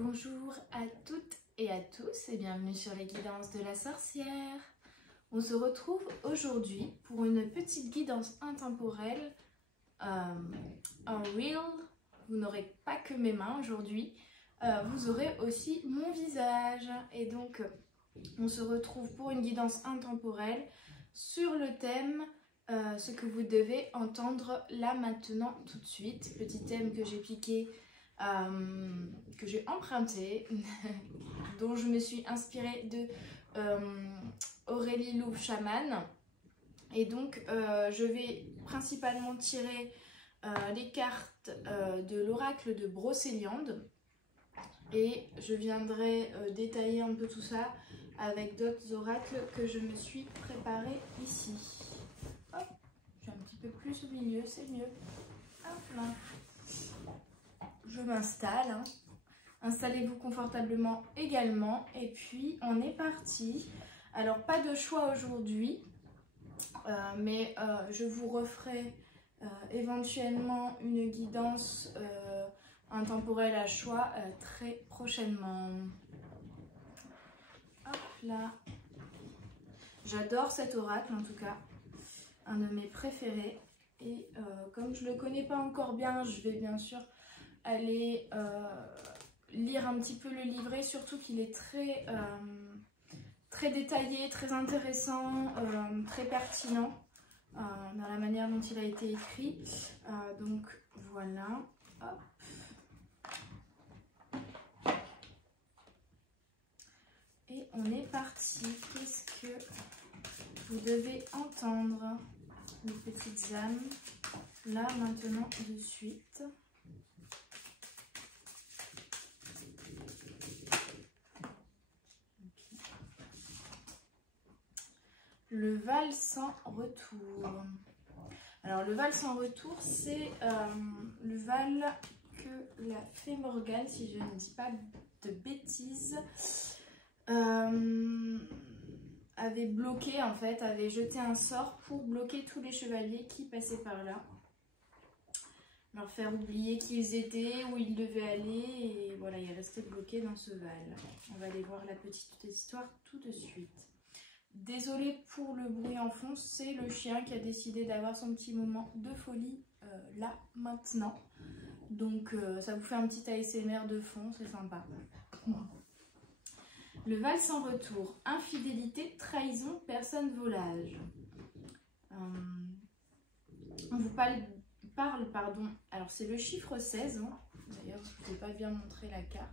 Bonjour à toutes et à tous et bienvenue sur les guidances de la sorcière. On se retrouve aujourd'hui pour une petite guidance intemporelle, un reel. Vous n'aurez pas que mes mains aujourd'hui, vous aurez aussi mon visage. Et donc on se retrouve pour une guidance intemporelle sur le thème ce que vous devez entendre là maintenant tout de suite. Petit thème que j'ai piqué, que j'ai emprunté, dont je me suis inspirée de Aurélie Louve Chaman. Et donc je vais principalement tirer les cartes de l'oracle de Brocéliande et je viendrai détailler un peu tout ça avec d'autres oracles que je me suis préparé ici. Hop, je suis un petit peu plus au milieu, c'est mieux. Hop là. Je m'installe, hein. Installez-vous confortablement également et puis on est parti. Alors pas de choix aujourd'hui, mais je vous referai éventuellement une guidance intemporelle à choix très prochainement. Hop là. J'adore cet oracle en tout cas, un de mes préférés. Et comme je ne le connais pas encore bien, je vais bien sûr aller lire un petit peu le livret, surtout qu'il est très, très détaillé, très intéressant, très pertinent dans la manière dont il a été écrit. Donc voilà. Hop. Et on est parti. Qu'est-ce que vous devez entendre, les petites âmes, là maintenant de suite? Le Val sans retour. Alors le Val sans retour, c'est le Val que la fée Morgane, si je ne dis pas de bêtises, avait bloqué, en fait, avait jeté un sort pour bloquer tous les chevaliers qui passaient par là. Leur faire oublier qui ils étaient, où ils devaient aller, et voilà, ils restaient bloqués dans ce Val. On va aller voir la petite histoire tout de suite. Désolée pour le bruit en fond, c'est le chien qui a décidé d'avoir son petit moment de folie là, maintenant. Donc ça vous fait un petit ASMR de fond, c'est sympa. Le Val sans retour. Infidélité, trahison, personne volage. On vous parle, pardon, alors c'est le chiffre 16. Hein. D'ailleurs, je ne vous ai pas bien montré la carte.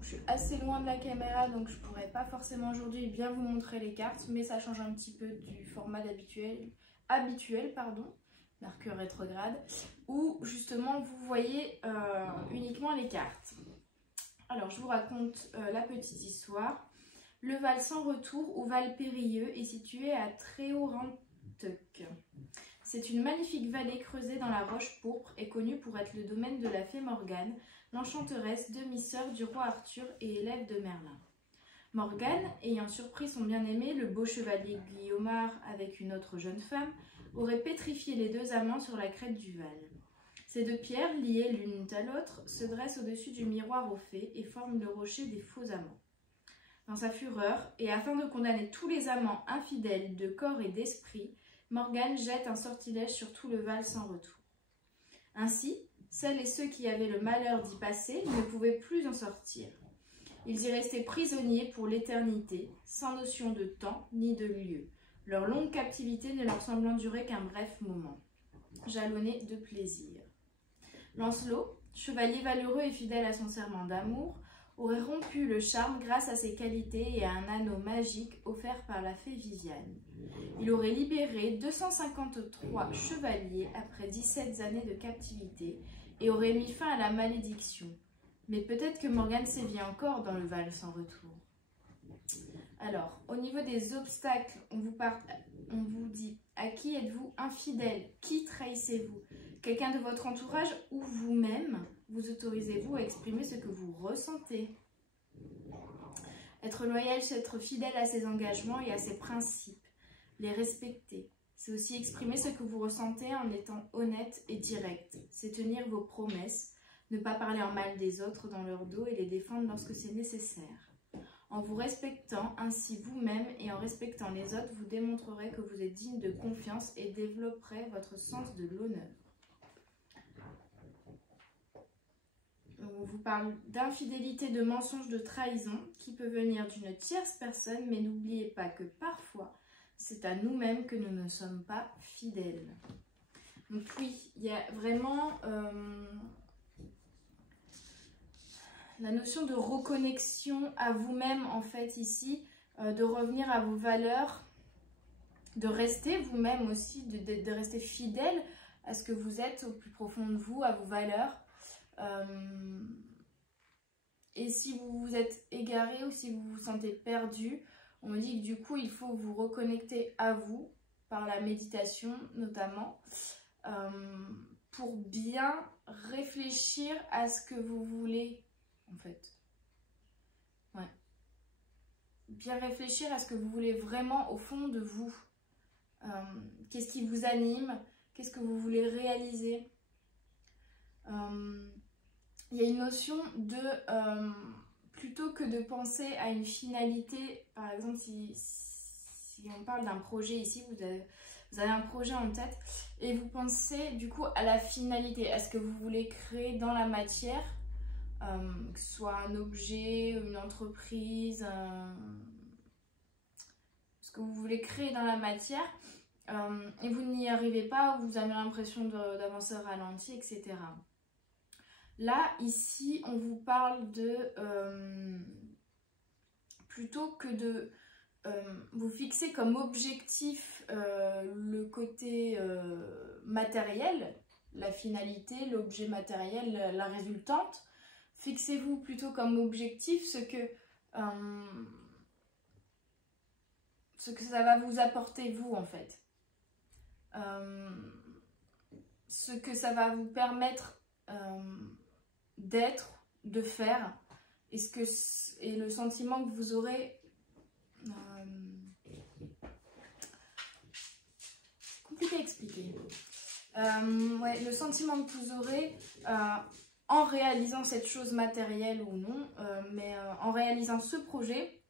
Je suis assez loin de la caméra, donc je ne pourrais pas forcément aujourd'hui bien vous montrer les cartes, mais ça change un petit peu du format habituel, Mercure rétrograde, où justement vous voyez uniquement les cartes. Alors je vous raconte la petite histoire. Le Val sans retour ou Val périlleux est situé à Tréorantec. C'est une magnifique vallée creusée dans la roche pourpre et connue pour être le domaine de la fée Morgane, l'enchanteresse, demi-sœur du roi Arthur et élève de Merlin. Morgane, ayant surpris son bien-aimé, le beau chevalier Guillaumard, avec une autre jeune femme, aurait pétrifié les deux amants sur la crête du Val. Ces deux pierres, liées l'une à l'autre, se dressent au-dessus du miroir aux fées et forment le rocher des faux amants. Dans sa fureur, et afin de condamner tous les amants infidèles de corps et d'esprit, Morgane jette un sortilège sur tout le Val sans retour. Ainsi, celles et ceux qui avaient le malheur d'y passer ne pouvaient plus en sortir. Ils y restaient prisonniers pour l'éternité, sans notion de temps ni de lieu, leur longue captivité ne leur semblant durer qu'un bref moment, jalonné de plaisir. Lancelot, chevalier valeureux et fidèle à son serment d'amour, aurait rompu le charme grâce à ses qualités et à un anneau magique offert par la fée Viviane. Il aurait libéré 253 chevaliers après 17 années de captivité et aurait mis fin à la malédiction. Mais peut-être que Morgane sévit encore dans le Val sans retour. Alors, au niveau des obstacles, on vous dit à qui êtes-vous infidèle? Qui trahissez-vous? Quelqu'un de votre entourage ou vous-même? Vous autorisez-vous à exprimer ce que vous ressentez? Être loyal, c'est être fidèle à ses engagements et à ses principes. Les respecter. C'est aussi exprimer ce que vous ressentez en étant honnête et direct. C'est tenir vos promesses. Ne pas parler en mal des autres dans leur dos et les défendre lorsque c'est nécessaire. En vous respectant ainsi vous-même et en respectant les autres, vous démontrerez que vous êtes digne de confiance et développerez votre sens de l'honneur. On vous parle d'infidélité, de mensonge, de trahison qui peut venir d'une tierce personne, mais n'oubliez pas que parfois, c'est à nous-mêmes que nous ne sommes pas fidèles. Donc oui, il y a vraiment la notion de reconnexion à vous-même en fait ici, de revenir à vos valeurs, de rester vous-même aussi, de rester fidèle à ce que vous êtes au plus profond de vous, à vos valeurs. Et si vous vous êtes égaré ou si vous vous sentez perdu, on me dit que du coup il faut vous reconnecter à vous par la méditation notamment pour bien réfléchir à ce que vous voulez en fait. Ouais. Bien réfléchir à ce que vous voulez vraiment au fond de vous. Qu'est-ce qui vous anime? Qu'est-ce que vous voulez réaliser? Il y a une notion de, plutôt que de penser à une finalité, par exemple si on parle d'un projet ici, vous avez un projet en tête et vous pensez du coup à la finalité, à ce que vous voulez créer dans la matière, que ce soit un objet, une entreprise, ce que vous voulez créer dans la matière, et vous n'y arrivez pas, vous avez l'impression d'avancer au ralenti, etc. Là, ici, on vous parle de, plutôt que de vous fixer comme objectif le côté matériel, la finalité, l'objet matériel, la résultante, fixez-vous plutôt comme objectif ce que ça va vous apporter vous en fait. Ce que ça va vous permettre d'être, de faire, et le sentiment que vous aurez, compliqué à expliquer, ouais, le sentiment que vous aurez en réalisant cette chose matérielle ou non, mais en réalisant ce projet,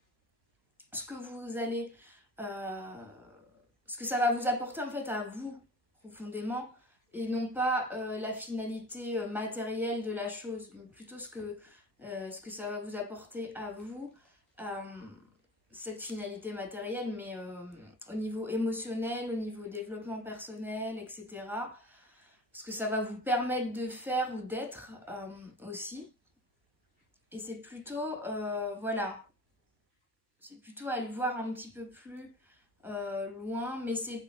ce que vous allez, ce que ça va vous apporter en fait à vous profondément, et non pas la finalité matérielle de la chose, mais plutôt ce que ça va vous apporter à vous, cette finalité matérielle, mais au niveau émotionnel, au niveau développement personnel, etc. Ce que ça va vous permettre de faire ou d'être aussi. Et c'est plutôt, voilà, c'est plutôt aller voir un petit peu plus loin, mais c'est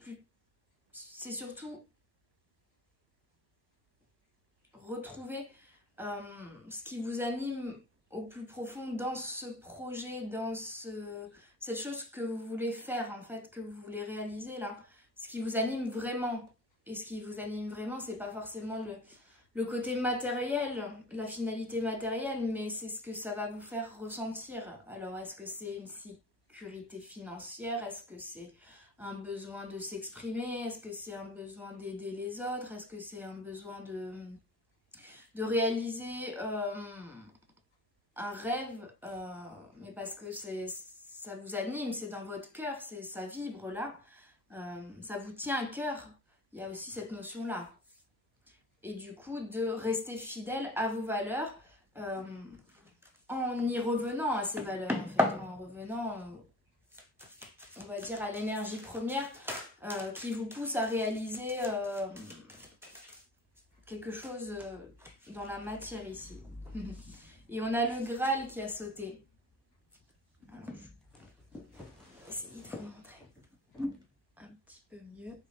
surtout retrouver ce qui vous anime au plus profond dans ce projet, dans cette chose que vous voulez faire en fait, que vous voulez réaliser là, ce qui vous anime vraiment. Et ce qui vous anime vraiment, c'est pas forcément le côté matériel, la finalité matérielle, mais c'est ce que ça va vous faire ressentir. Alors est-ce que c'est une sécurité financière? Est-ce que c'est un besoin de s'exprimer? Est-ce que c'est un besoin d'aider les autres? Est-ce que c'est un besoin de réaliser un rêve, mais parce que ça vous anime, c'est dans votre cœur, ça vibre là, ça vous tient à cœur. Il y a aussi cette notion-là. Et du coup, de rester fidèle à vos valeurs en y revenant à ces valeurs, en fait. En revenant, on va dire, à l'énergie première qui vous pousse à réaliser quelque chose dans la matière ici. Et on a le Graal qui a sauté. Alors, je vais essayer de vous montrer un petit peu mieux.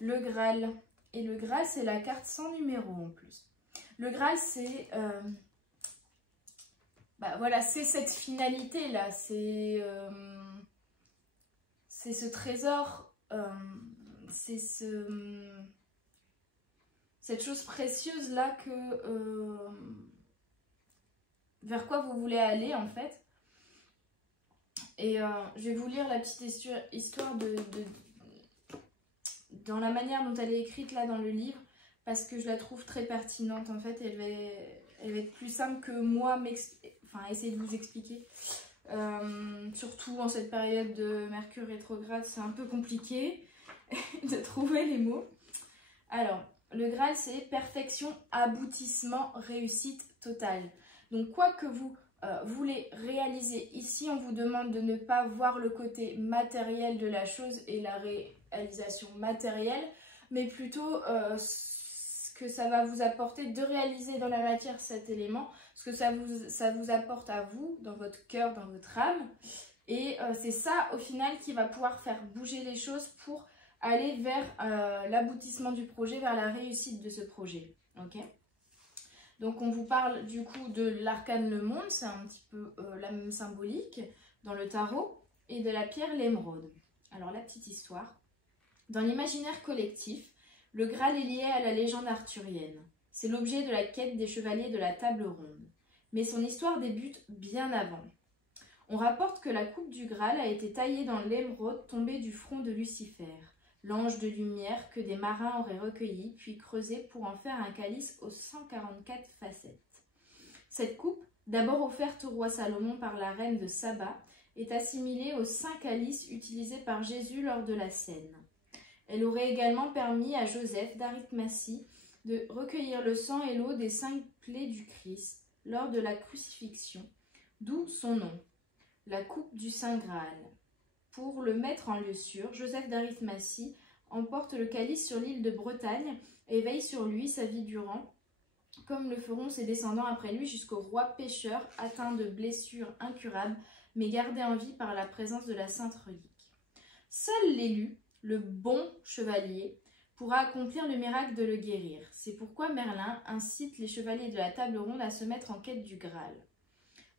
Le Graal. Et le Graal, c'est la carte sans numéro en plus. Le Graal, c'est voilà, c'est cette finalité-là. C'est ce trésor, c'est cette chose précieuse-là que vers quoi vous voulez aller en fait. Et je vais vous lire la petite histoire dans la manière dont elle est écrite là dans le livre, parce que je la trouve très pertinente en fait. Elle va être plus simple que moi essayer de vous expliquer. Surtout en cette période de Mercure rétrograde, c'est un peu compliqué de trouver les mots. Alors, le Graal, c'est perfection, aboutissement, réussite totale. Donc, quoi que vous voulez réaliser ici, on vous demande de ne pas voir le côté matériel de la chose et la réalisation matérielle, mais plutôt ce que ça va vous apporter de réaliser dans la matière cet élément, ce que ça vous apporte à vous, dans votre cœur, dans votre âme. Et c'est ça, au final, qui va pouvoir faire bouger les choses pour aller vers l'aboutissement du projet, vers la réussite de ce projet. Ok ? Donc on vous parle du coup de l'arcane le monde, c'est un petit peu la même symbolique dans le tarot, et de la pierre l'émeraude. Alors la petite histoire. Dans l'imaginaire collectif, le Graal est lié à la légende arthurienne. C'est l'objet de la quête des chevaliers de la table ronde. Mais son histoire débute bien avant. On rapporte que la coupe du Graal a été taillée dans l'émeraude tombée du front de Lucifer, l'ange de lumière que des marins auraient recueilli, puis creusé pour en faire un calice aux 144 facettes. Cette coupe, d'abord offerte au roi Salomon par la reine de Saba, est assimilée aux 5 calices utilisés par Jésus lors de la scène. Elle aurait également permis à Joseph d'Arimathie de recueillir le sang et l'eau des 5 plaies du Christ lors de la crucifixion, d'où son nom, la coupe du Saint Graal. Pour le mettre en lieu sûr, Joseph d'Arimathie emporte le calice sur l'île de Bretagne et veille sur lui sa vie durant, comme le feront ses descendants après lui jusqu'au roi pécheur atteint de blessures incurables, mais gardé en vie par la présence de la sainte relique. Seul l'élu, le bon chevalier, pourra accomplir le miracle de le guérir. C'est pourquoi Merlin incite les chevaliers de la table ronde à se mettre en quête du Graal.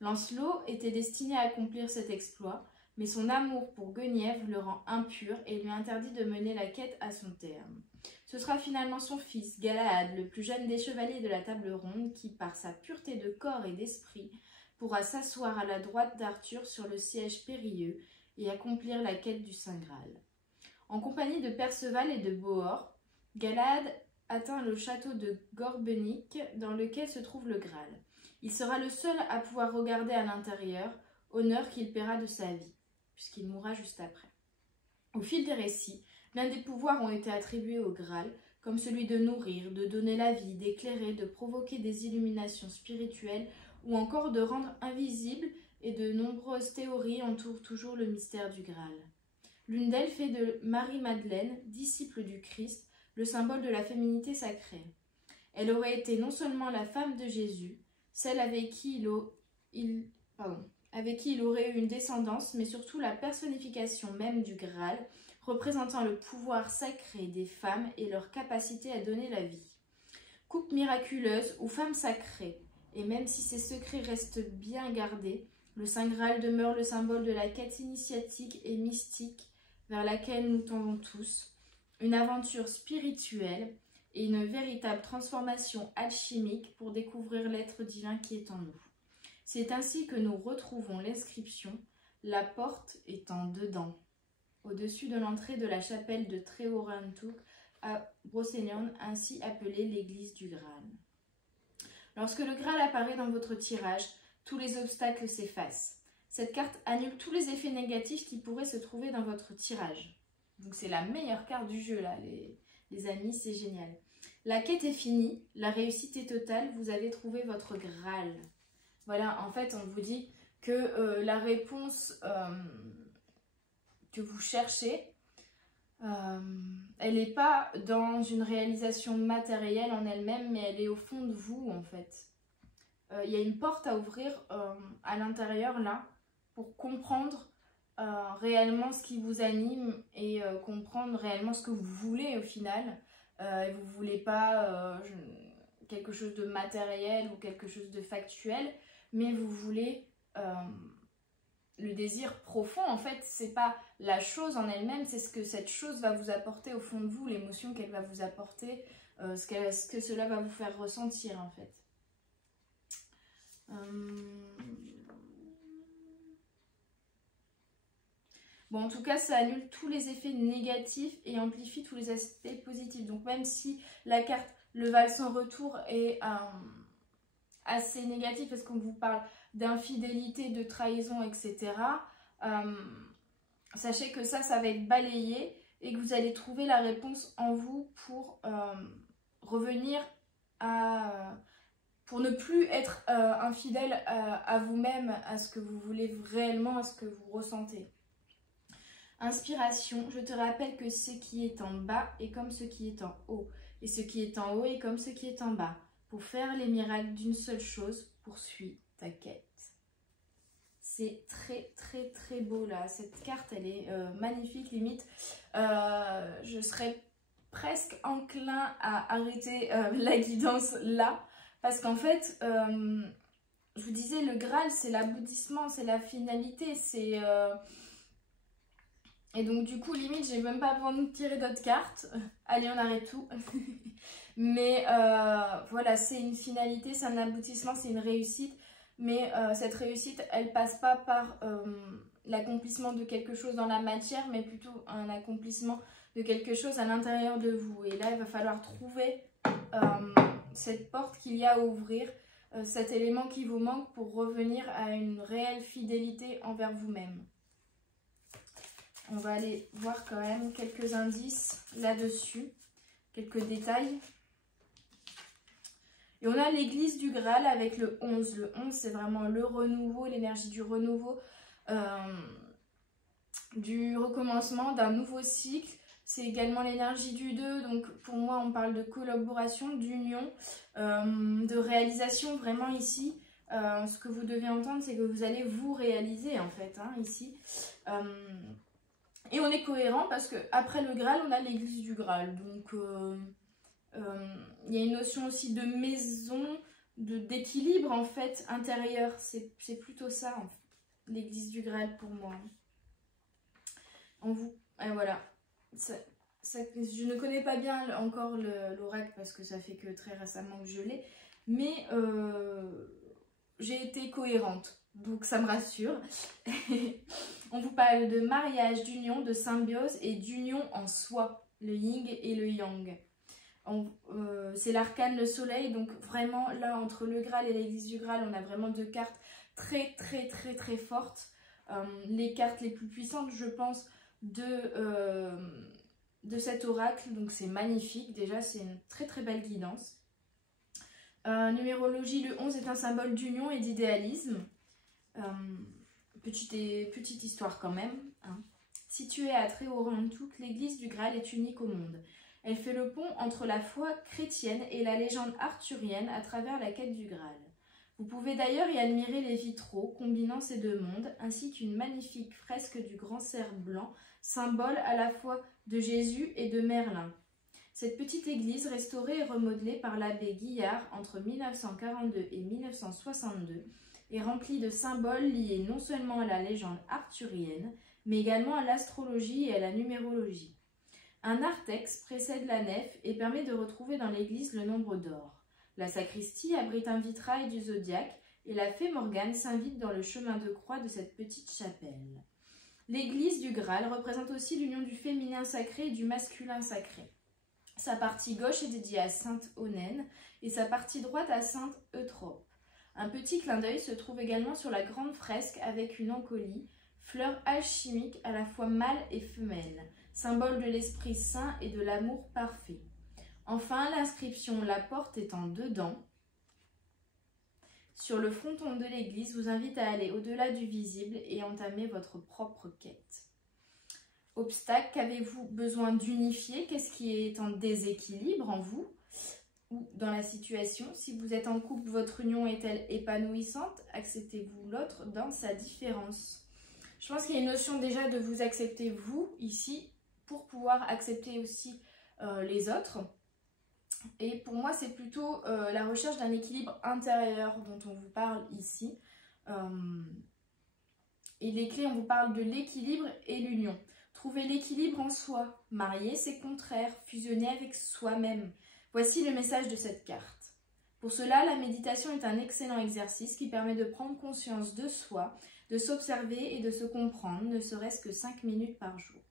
Lancelot était destiné à accomplir cet exploit, mais son amour pour Guenièvre le rend impur et lui interdit de mener la quête à son terme. Ce sera finalement son fils, Galahad, le plus jeune des chevaliers de la table ronde, qui, par sa pureté de corps et d'esprit, pourra s'asseoir à la droite d'Arthur sur le siège périlleux et accomplir la quête du Saint Graal. En compagnie de Perceval et de Bohort, Galahad atteint le château de Gorbenic, dans lequel se trouve le Graal. Il sera le seul à pouvoir regarder à l'intérieur, honneur qu'il paiera de sa vie, puisqu'il mourra juste après. Au fil des récits, bien des pouvoirs ont été attribués au Graal, comme celui de nourrir, de donner la vie, d'éclairer, de provoquer des illuminations spirituelles ou encore de rendre invisible, et de nombreuses théories entourent toujours le mystère du Graal. L'une d'elles fait de Marie-Madeleine, disciple du Christ, le symbole de la féminité sacrée. Elle aurait été non seulement la femme de Jésus, celle avec qui il aurait eu une descendance, mais surtout la personnification même du Graal, représentant le pouvoir sacré des femmes et leur capacité à donner la vie. Coupe miraculeuse ou femme sacrée, et même si ces secrets restent bien gardés, le Saint Graal demeure le symbole de la quête initiatique et mystique vers laquelle nous tendons tous, une aventure spirituelle et une véritable transformation alchimique pour découvrir l'être divin qui est en nous. C'est ainsi que nous retrouvons l'inscription « La porte étant dedans » au-dessus de l'entrée de la chapelle de Treorantuk à Brocéliande, ainsi appelée l'église du Graal. Lorsque le Graal apparaît dans votre tirage, tous les obstacles s'effacent. Cette carte annule tous les effets négatifs qui pourraient se trouver dans votre tirage. Donc c'est la meilleure carte du jeu là, les amis, c'est génial. La quête est finie, la réussite est totale, vous avez trouvé votre Graal. Voilà, en fait, on vous dit que la réponse que vous cherchez, elle n'est pas dans une réalisation matérielle en elle-même, mais elle est au fond de vous, en fait. Il y a une porte à ouvrir à l'intérieur, là, pour comprendre réellement ce qui vous anime et comprendre réellement ce que vous voulez, au final. Vous ne voulez pas quelque chose de matériel ou quelque chose de factuel, mais vous voulez le désir profond. En fait, c'est pas la chose en elle-même, c'est ce que cette chose va vous apporter au fond de vous, l'émotion qu'elle va vous apporter, ce que cela va vous faire ressentir, en fait. Bon, en tout cas, ça annule tous les effets négatifs et amplifie tous les aspects positifs. Donc, même si la carte le val sans retour est assez négatif parce qu'on vous parle d'infidélité, de trahison, etc. Sachez que ça va être balayé et que vous allez trouver la réponse en vous pour revenir pour ne plus être infidèle à vous-même, à ce que vous voulez réellement, à ce que vous ressentez. Inspiration, je te rappelle que ce qui est en bas est comme ce qui est en haut, et ce qui est en haut est comme ce qui est en bas. Pour faire les miracles d'une seule chose, poursuis ta quête. C'est très très très beau là, cette carte elle est magnifique, limite je serais presque enclin à arrêter la guidance là, parce qu'en fait je vous disais, le Graal c'est l'aboutissement, c'est la finalité, c'est et donc du coup limite j'ai même pas besoin de tirer d'autres cartes. Allez, on arrête tout. Mais voilà, c'est une finalité, c'est un aboutissement, c'est une réussite. Mais cette réussite, elle passe pas par l'accomplissement de quelque chose dans la matière, mais plutôt un accomplissement de quelque chose à l'intérieur de vous. Et là, il va falloir trouver cette porte qu'il y a à ouvrir, cet élément qui vous manque pour revenir à une réelle fidélité envers vous-même. On va aller voir quand même quelques indices là-dessus, quelques détails. Et on a l'église du Graal avec le 11. Le 11, c'est vraiment le renouveau, l'énergie du renouveau, du recommencement, d'un nouveau cycle. C'est également l'énergie du 2. Donc pour moi, on parle de collaboration, d'union, de réalisation vraiment ici. Ce que vous devez entendre, c'est que vous allez vous réaliser en fait, hein, ici. Et on est cohérent parce qu'après le Graal, on a l'église du Graal. Donc il y a une notion aussi de maison, d'équilibre en fait intérieur. C'est plutôt ça, en fait, l'église du Graal pour moi. Et voilà. Je ne connais pas bien encore l'oracle parce que ça fait que très récemment que je l'ai. Mais j'ai été cohérente. Donc ça me rassure. On vous parle de mariage, d'union, de symbiose et d'union en soi. Le yin et le yang. C'est l'arcane, le soleil, donc vraiment là entre le Graal et l'église du Graal, on a vraiment deux cartes très très très très fortes, les cartes les plus puissantes je pense de cet oracle, donc c'est magnifique, déjà c'est une très très belle guidance. Numérologie, le 11 est un symbole d'union et d'idéalisme, petite histoire quand même, hein. Située à très haut rang de toute, l'église du Graal est unique au monde. Elle fait le pont entre la foi chrétienne et la légende arthurienne à travers la quête du Graal. Vous pouvez d'ailleurs y admirer les vitraux combinant ces deux mondes, ainsi qu'une magnifique fresque du grand cerf blanc, symbole à la fois de Jésus et de Merlin. Cette petite église, restaurée et remodelée par l'abbé Guillard entre 1942 et 1962, est remplie de symboles liés non seulement à la légende arthurienne, mais également à l'astrologie et à la numérologie. Un narthex précède la nef et permet de retrouver dans l'église le nombre d'or. La sacristie abrite un vitrail du zodiaque et la fée Morgane s'invite dans le chemin de croix de cette petite chapelle. L'église du Graal représente aussi l'union du féminin sacré et du masculin sacré. Sa partie gauche est dédiée à sainte Onenne et sa partie droite à sainte Eutrope. Un petit clin d'œil se trouve également sur la grande fresque avec une encolie, fleur alchimique à la fois mâle et femelle, symbole de l'Esprit Saint et de l'amour parfait. Enfin, l'inscription « La porte est en dedans » sur le fronton de l'église vous invite à aller au-delà du visible et entamer votre propre quête. Obstacle, qu'avez-vous besoin d'unifier? Qu'est-ce qui est en déséquilibre en vous ou dans la situation? Si vous êtes en couple, votre union est-elle épanouissante? Acceptez-vous l'autre dans sa différence? Je pense qu'il y a une notion déjà de vous accepter vous ici pour pouvoir accepter aussi les autres. Et pour moi, c'est plutôt la recherche d'un équilibre intérieur dont on vous parle ici. Et les clés, on vous parle de l'équilibre et l'union. Trouver l'équilibre en soi. Marier, c'est contraire. Fusionner avec soi-même. Voici le message de cette carte. Pour cela, la méditation est un excellent exercice qui permet de prendre conscience de soi, de s'observer et de se comprendre, ne serait-ce que 5 minutes par jour.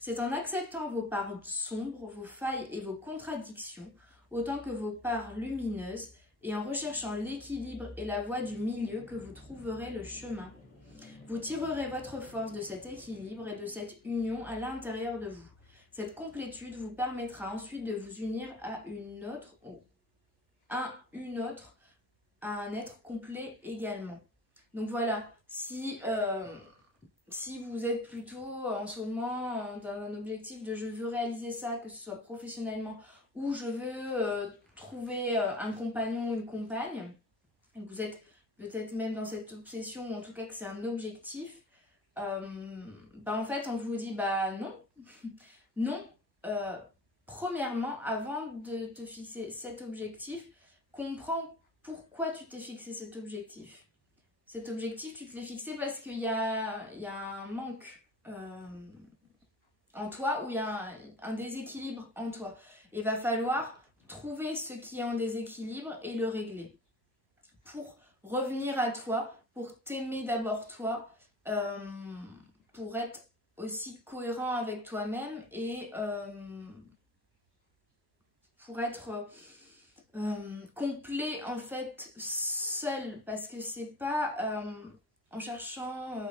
C'est en acceptant vos parts sombres, vos failles et vos contradictions, autant que vos parts lumineuses, et en recherchant l'équilibre et la voie du milieu que vous trouverez le chemin. Vous tirerez votre force de cet équilibre et de cette union à l'intérieur de vous. Cette complétude vous permettra ensuite de vous unir à à un être complet également. Donc voilà, si vous êtes plutôt en ce moment dans un objectif de je veux réaliser ça, que ce soit professionnellement ou je veux trouver un compagnon ou une compagne, et que vous êtes peut-être même dans cette obsession, ou en tout cas que c'est un objectif, en fait on vous dit non, non. Premièrement, avant de te fixer cet objectif, comprends pourquoi tu t'es fixé cet objectif. Cet objectif, tu te l'es fixé parce qu'il y a un manque en toi, ou il y a un déséquilibre en toi. Il va falloir trouver ce qui est en déséquilibre et le régler. Pour revenir à toi, pour t'aimer d'abord toi, pour être aussi cohérent avec toi-même et pour être complet en fait seul, parce que c'est pas en cherchant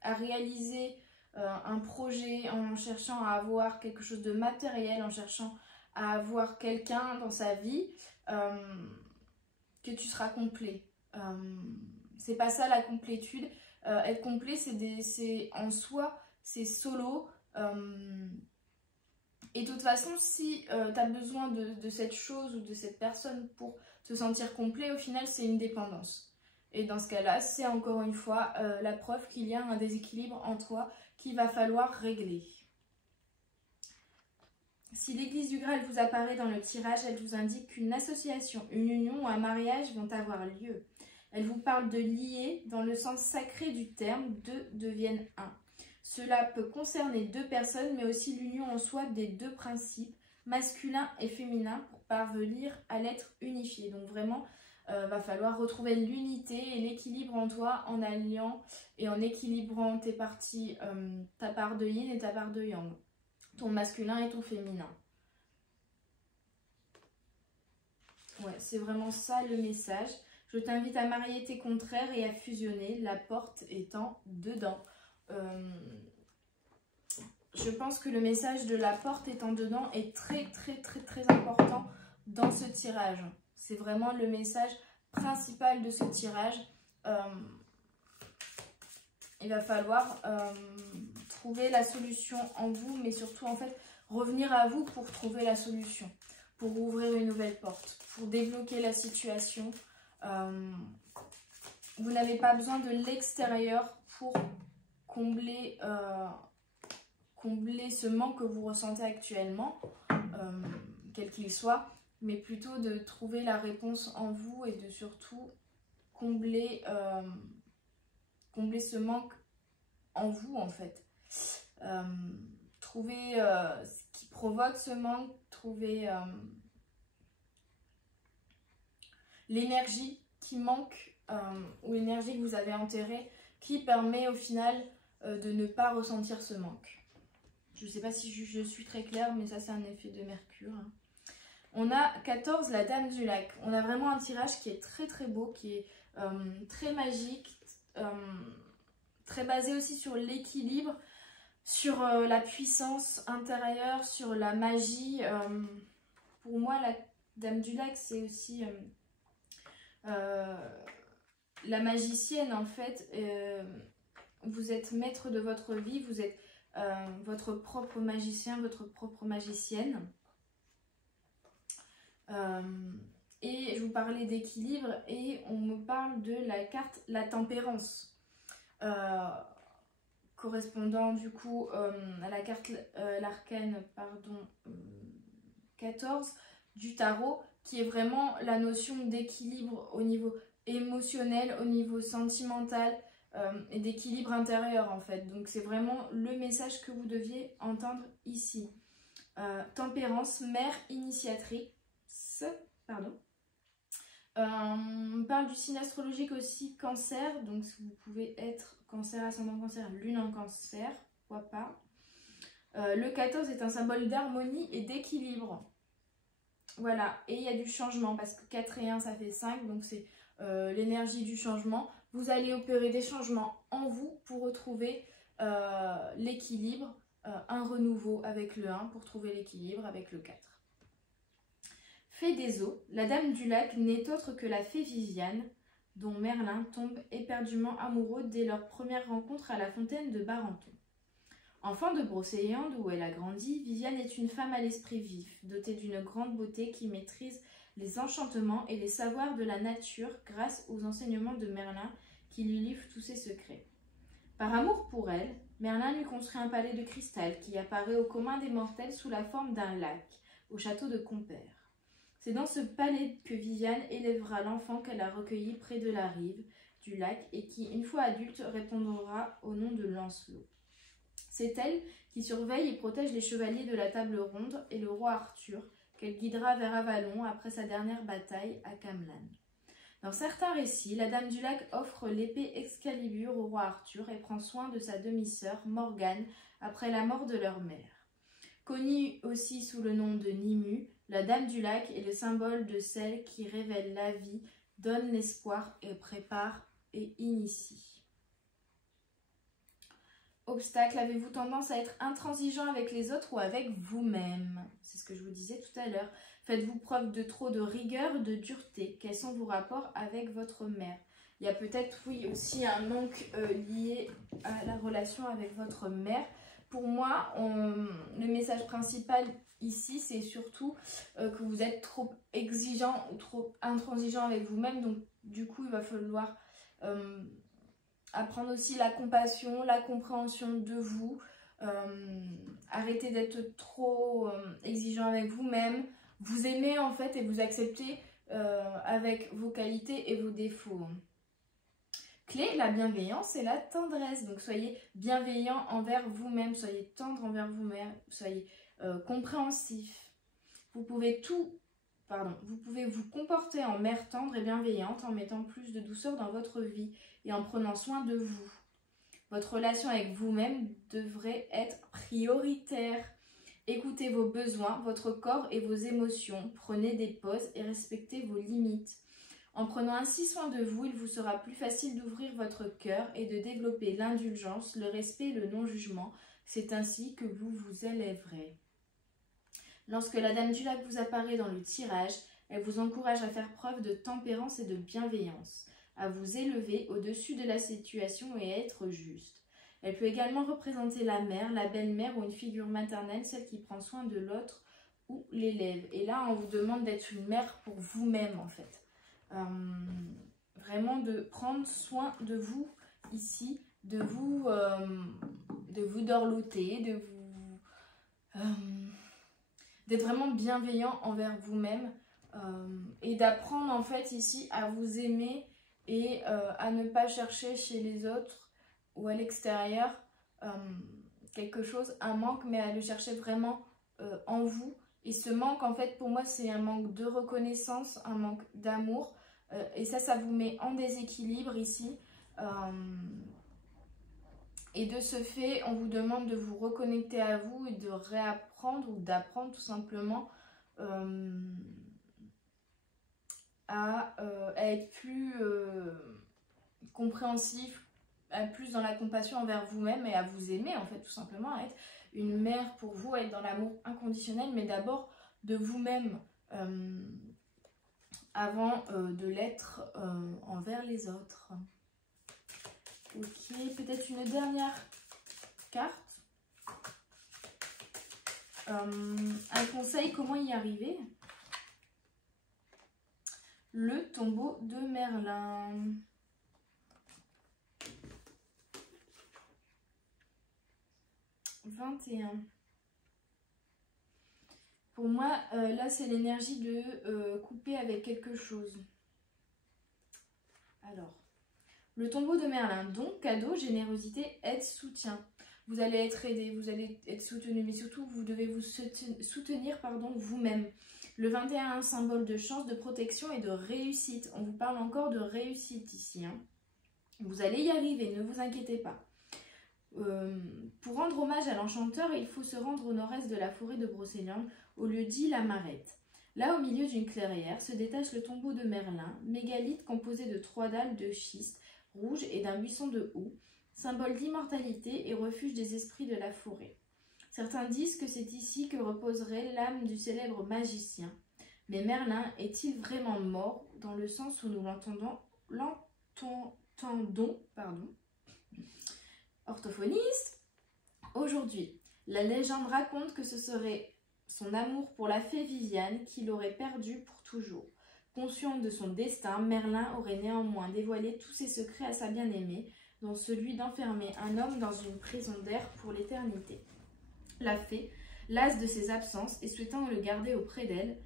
à réaliser un projet, en cherchant à avoir quelque chose de matériel, en cherchant à avoir quelqu'un dans sa vie que tu seras complet. C'est pas ça la complétude. Être complet, c'est en soi, c'est solo. Et de toute façon, si tu as besoin de cette chose ou de cette personne pour te sentir complet, au final, c'est une dépendance. Et dans ce cas-là, c'est encore une fois la preuve qu'il y a un déséquilibre en toi qu'il va falloir régler. Si l'église du Graal vous apparaît dans le tirage, elle vous indique qu'une association, une union ou un mariage vont avoir lieu. Elle vous parle de lier dans le sens sacré du terme, deux deviennent un. Cela peut concerner deux personnes, mais aussi l'union en soi des deux principes, masculin et féminin, pour parvenir à l'être unifié. Donc vraiment, va falloir retrouver l'unité et l'équilibre en toi en alliant et en équilibrant tes parties, ta part de yin et ta part de yang, ton masculin et ton féminin. Ouais, c'est vraiment ça le message. Je t'invite à marier tes contraires et à fusionner, la porte étant dedans. Je pense que le message de la porte étant dedans est très important dans ce tirage. C'est vraiment le message principal de ce tirage. Il va falloir trouver la solution en vous, mais surtout en fait revenir à vous pour trouver la solution, pour ouvrir une nouvelle porte, pour débloquer la situation. Vous n'avez pas besoin de l'extérieur pour combler ce manque que vous ressentez actuellement, quel qu'il soit, mais plutôt de trouver la réponse en vous et de surtout combler ce manque en vous en fait. Trouver ce qui provoque ce manque, trouver l'énergie qui manque ou l'énergie que vous avez enterrée qui permet au final de ne pas ressentir ce manque. Je ne sais pas si je suis très claire, mais ça c'est un effet de Mercure. Hein. On a 14, la Dame du Lac. On a vraiment un tirage qui est très beau, qui est très magique, très basé aussi sur l'équilibre, sur la puissance intérieure, sur la magie. Pour moi, la Dame du Lac, c'est aussi la magicienne en fait. Vous êtes maître de votre vie, vous êtes votre propre magicien, votre propre magicienne. Et je vous parlais d'équilibre et on me parle de la carte la tempérance, correspondant du coup à la carte l'arcane 14 du tarot, qui est vraiment la notion d'équilibre au niveau émotionnel, au niveau sentimental, et d'équilibre intérieur en fait. Donc c'est vraiment le message que vous deviez entendre ici. Tempérance, mère initiatrice, pardon. On parle du signe astrologique aussi, cancer, donc vous pouvez être cancer, ascendant cancer, lune en cancer, pourquoi pas. Le 14 est un symbole d'harmonie et d'équilibre. voilà, et il y a du changement parce que 4 et 1 ça fait 5, donc c'est l'énergie du changement. Vous allez opérer des changements en vous pour retrouver l'équilibre, un renouveau avec le 1 pour trouver l'équilibre avec le 4. Fée des eaux, la dame du lac n'est autre que la fée Viviane, dont Merlin tombe éperdument amoureux dès leur première rencontre à la fontaine de Barenton. Enfant de Brocéliande où elle a grandi, Viviane est une femme à l'esprit vif, dotée d'une grande beauté qui maîtrise les enchantements et les savoirs de la nature grâce aux enseignements de Merlin qui lui livre tous ses secrets. Par amour pour elle, Merlin lui construit un palais de cristal qui apparaît au commun des mortels sous la forme d'un lac, au château de Compère. C'est dans ce palais que Viviane élèvera l'enfant qu'elle a recueilli près de la rive du lac et qui, une fois adulte, répondra au nom de Lancelot. C'est elle qui surveille et protège les chevaliers de la table ronde et le roi Arthur, qu'elle guidera vers Avalon après sa dernière bataille à Camlan. Dans certains récits, la Dame du Lac offre l'épée Excalibur au roi Arthur et prend soin de sa demi-sœur Morgane après la mort de leur mère. Connue aussi sous le nom de Nimue, la Dame du Lac est le symbole de celle qui révèle la vie, donne l'espoir et prépare et initie. Obstacle, avez-vous tendance à être intransigeant avec les autres ou avec vous-même? C'est ce que je vous disais tout à l'heure. Faites-vous preuve de trop de rigueur, de dureté? Quels sont vos rapports avec votre mère? Il y a peut-être, oui, aussi un manque lié à la relation avec votre mère. Pour moi, le message principal ici, c'est surtout que vous êtes trop exigeant ou trop intransigeant avec vous-même. Donc, du coup, il va falloir apprendre aussi la compassion, la compréhension de vous. Arrêtez d'être trop exigeant avec vous-même. Vous aimez en fait et vous acceptez avec vos qualités et vos défauts. Clé, la bienveillance et la tendresse. Donc soyez bienveillant envers vous-même, soyez tendre envers vous-même, soyez compréhensif. Vous pouvez vous comporter en mère tendre et bienveillante en mettant plus de douceur dans votre vie et en prenant soin de vous. Votre relation avec vous-même devrait être prioritaire. Écoutez vos besoins, votre corps et vos émotions. Prenez des pauses et respectez vos limites. En prenant ainsi soin de vous, il vous sera plus facile d'ouvrir votre cœur et de développer l'indulgence, le respect et le non-jugement. C'est ainsi que vous vous élèverez. Lorsque la Dame du Lac vous apparaît dans le tirage, elle vous encourage à faire preuve de tempérance et de bienveillance, à vous élever au-dessus de la situation et à être juste. Elle peut également représenter la mère, la belle-mère ou une figure maternelle, celle qui prend soin de l'autre ou l'élève. Et là, on vous demande d'être une mère pour vous-même en fait. Vraiment de prendre soin de vous ici, de vous dorloter, d'être vraiment bienveillant envers vous-même et d'apprendre en fait ici à vous aimer et à ne pas chercher chez les autres ou à l'extérieur quelque chose, un manque, mais à le chercher vraiment en vous. Et ce manque en fait pour moi c'est un manque de reconnaissance, un manque d'amour et ça vous met en déséquilibre ici. Et de ce fait, on vous demande de vous reconnecter à vous et de réapprendre ou d'apprendre tout simplement à être plus compréhensif, à être plus dans la compassion envers vous-même et à vous aimer en fait tout simplement, à être une mère pour vous, à être dans l'amour inconditionnel, mais d'abord de vous-même avant de l'être envers les autres. Ok, peut-être une dernière carte. Un conseil, comment y arriver? Le tombeau de Merlin. « 21 ». Pour moi, là, c'est l'énergie de couper avec quelque chose. Alors, le tombeau de Merlin, don, cadeau, générosité, aide, soutien. Vous allez être aidé, vous allez être soutenu, mais surtout, vous devez vous soutenir vous-même. Le 21 est un symbole de chance, de protection et de réussite. On vous parle encore de réussite ici. Hein. Vous allez y arriver, ne vous inquiétez pas. Pour rendre hommage à l'enchanteur, il faut se rendre au nord-est de la forêt de Brocéliande, au lieu dit la Marette. Là, au milieu d'une clairière, se détache le tombeau de Merlin, mégalithe composé de 3 dalles de schiste rouge et d'un buisson de houx, symbole d'immortalité et refuge des esprits de la forêt. Certains disent que c'est ici que reposerait l'âme du célèbre magicien. Mais Merlin est-il vraiment mort dans le sens où nous l'entendons, orthophoniste, aujourd'hui? La légende raconte que ce serait son amour pour la fée Viviane qui l'aurait perdu pour toujours. Conscient de son destin, Merlin aurait néanmoins dévoilé tous ses secrets à sa bien-aimée, dont celui d'enfermer un homme dans une prison d'air pour l'éternité. La fée, lasse de ses absences et souhaitant le garder auprès d'elle,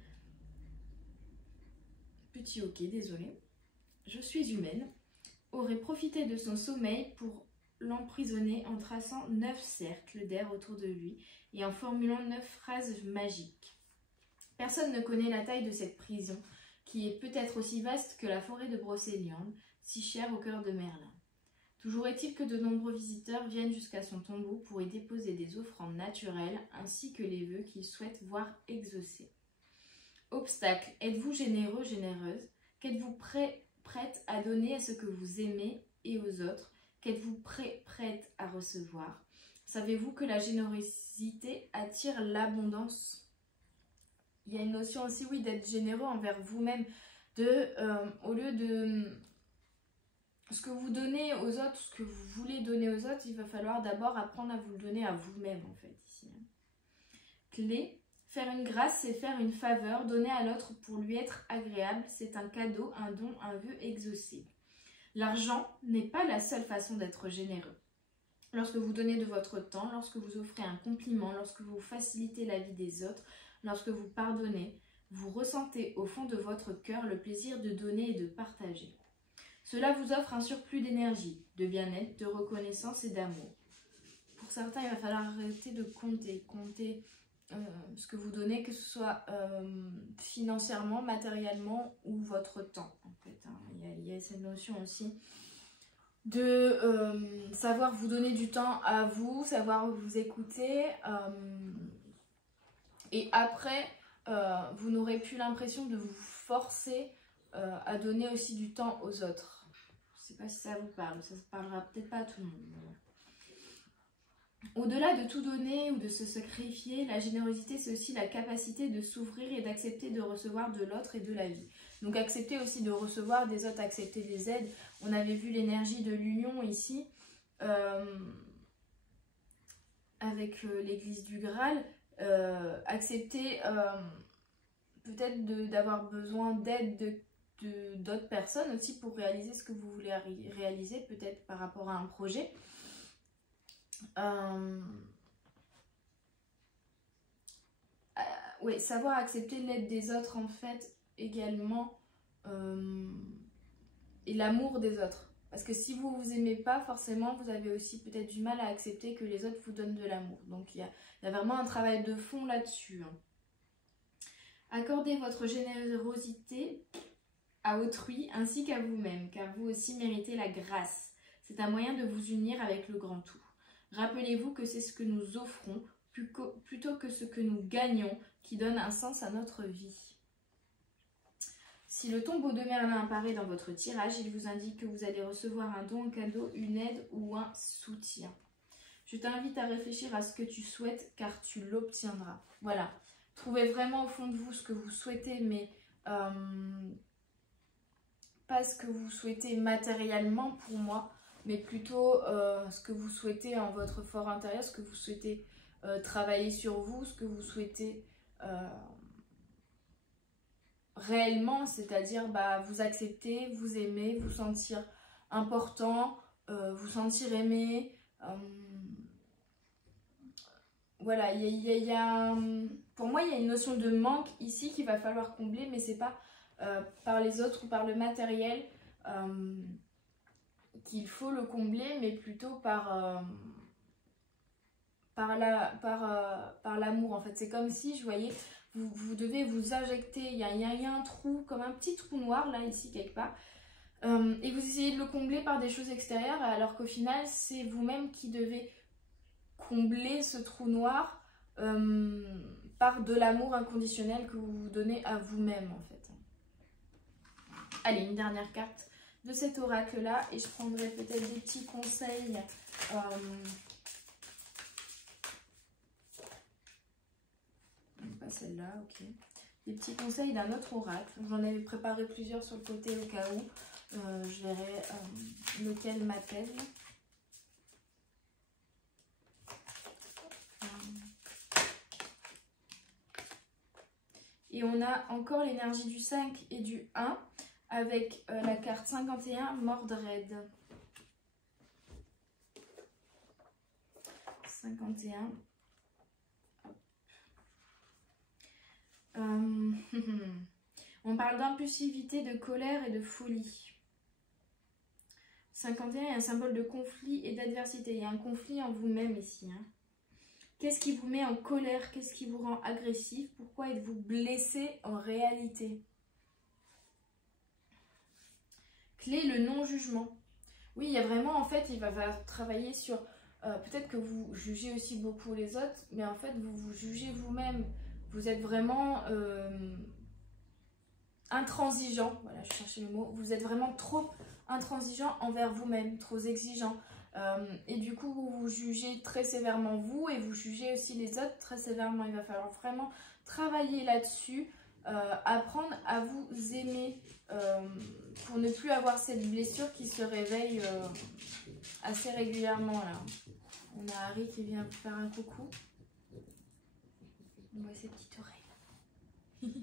petit hoquet, désolé, je suis humaine, aurait profité de son sommeil pour l'emprisonner en traçant 9 cercles d'air autour de lui et en formulant 9 phrases magiques. Personne ne connaît la taille de cette prison, qui est peut-être aussi vaste que la forêt de Brocéliande, si chère au cœur de Merlin. Toujours est-il que de nombreux visiteurs viennent jusqu'à son tombeau pour y déposer des offrandes naturelles ainsi que les vœux qu'ils souhaitent voir exaucés. Obstacle, êtes-vous généreux, généreuse? Qu'êtes-vous prête à donner à ce que vous aimez et aux autres? Qu'êtes-vous prête à recevoir? Savez-vous que la générosité attire l'abondance? Il y a une notion aussi, oui, d'être généreux envers vous-même, au lieu de ce que vous donnez aux autres, ce que vous voulez donner aux autres, il va falloir d'abord apprendre à vous le donner à vous-même, en fait, ici. Clé, faire une grâce, c'est faire une faveur, donner à l'autre pour lui être agréable, c'est un cadeau, un don, un vœu exaucé. L'argent n'est pas la seule façon d'être généreux. Lorsque vous donnez de votre temps, lorsque vous offrez un compliment, lorsque vous facilitez la vie des autres, lorsque vous pardonnez, vous ressentez au fond de votre cœur le plaisir de donner et de partager. Cela vous offre un surplus d'énergie, de bien-être, de reconnaissance et d'amour. Pour certains, il va falloir arrêter de compter ce que vous donnez, que ce soit financièrement, matériellement ou votre temps. En fait, hein. Il y a cette notion aussi de savoir vous donner du temps à vous, savoir vous écouter. Et après, vous n'aurez plus l'impression de vous forcer à donner aussi du temps aux autres. Je ne sais pas si ça vous parle, ça ne parlera peut-être pas à tout le monde. Au-delà de tout donner ou de se sacrifier, la générosité, c'est aussi la capacité de s'ouvrir et d'accepter de recevoir de l'autre et de la vie. Donc accepter aussi de recevoir des autres, accepter des aides. On avait vu l'énergie de l'union ici, avec l'église du Graal. Accepter peut-être d'avoir besoin d'aide d'autres personnes aussi pour réaliser ce que vous voulez réaliser, peut-être par rapport à un projet. Oui, savoir accepter l'aide des autres en fait également et l'amour des autres. Parce que si vous vous aimez pas, forcément vous avez aussi peut-être du mal à accepter que les autres vous donnent de l'amour. Donc il y a vraiment un travail de fond là-dessus. Accordez votre générosité à autrui ainsi qu'à vous-même, car vous aussi méritez la grâce. C'est un moyen de vous unir avec le grand tout. Rappelez-vous que c'est ce que nous offrons plutôt que ce que nous gagnons qui donne un sens à notre vie. Si le tombeau de Merlin apparaît dans votre tirage, il vous indique que vous allez recevoir un don, un cadeau, une aide ou un soutien. Je t'invite à réfléchir à ce que tu souhaites car tu l'obtiendras. Voilà. Trouvez vraiment au fond de vous ce que vous souhaitez, mais pas ce que vous souhaitez matériellement pour moi, mais plutôt ce que vous souhaitez en votre fort intérieur, ce que vous souhaitez travailler sur vous, ce que vous souhaitez réellement, c'est-à-dire vous accepter, vous aimer, vous sentir important, vous sentir aimé. Voilà, pour moi, il y a une notion de manque ici qu'il va falloir combler, mais c'est pas par les autres ou par le matériel qu'il faut le combler, mais plutôt par l'amour. En fait, c'est comme si, je voyais, vous devez vous injecter, il y a un trou, comme un petit trou noir, là, ici, quelque part, et vous essayez de le combler par des choses extérieures, alors qu'au final, c'est vous-même qui devez combler ce trou noir par de l'amour inconditionnel que vous vous donnez à vous-même en fait. Allez, une dernière carte de cet oracle-là et je prendrai peut-être des petits conseils. Pas celle-là, ok. Des petits conseils d'un autre oracle. J'en avais préparé plusieurs sur le côté au cas où. Je verrai lequel m'appelle. Et on a encore l'énergie du 5 et du 1 avec la carte 51, Mordred. 51. On parle d'impulsivité, de colère et de folie. 51 est un symbole de conflit et d'adversité. Il y a un conflit en vous-même ici. Hein. Qu'est-ce qui vous met en colère? Qu'est-ce qui vous rend agressif? Pourquoi êtes-vous blessé en réalité? Clé, le non-jugement. Oui, il y a vraiment, en fait, il va travailler sur... peut-être que vous jugez aussi beaucoup les autres, mais en fait, vous vous jugez vous-même. Vous êtes vraiment intransigeant. Voilà, je cherchais le mot. Vous êtes vraiment trop intransigeant envers vous-même, trop exigeant. Et du coup, vous vous jugez très sévèrement vous et vous jugez aussi les autres très sévèrement. Il va falloir vraiment travailler là-dessus, apprendre à vous aimer pour ne plus avoir cette blessure qui se réveille assez régulièrement. Là. On a Harry qui vient vous faire un coucou. On voit ses petites oreilles.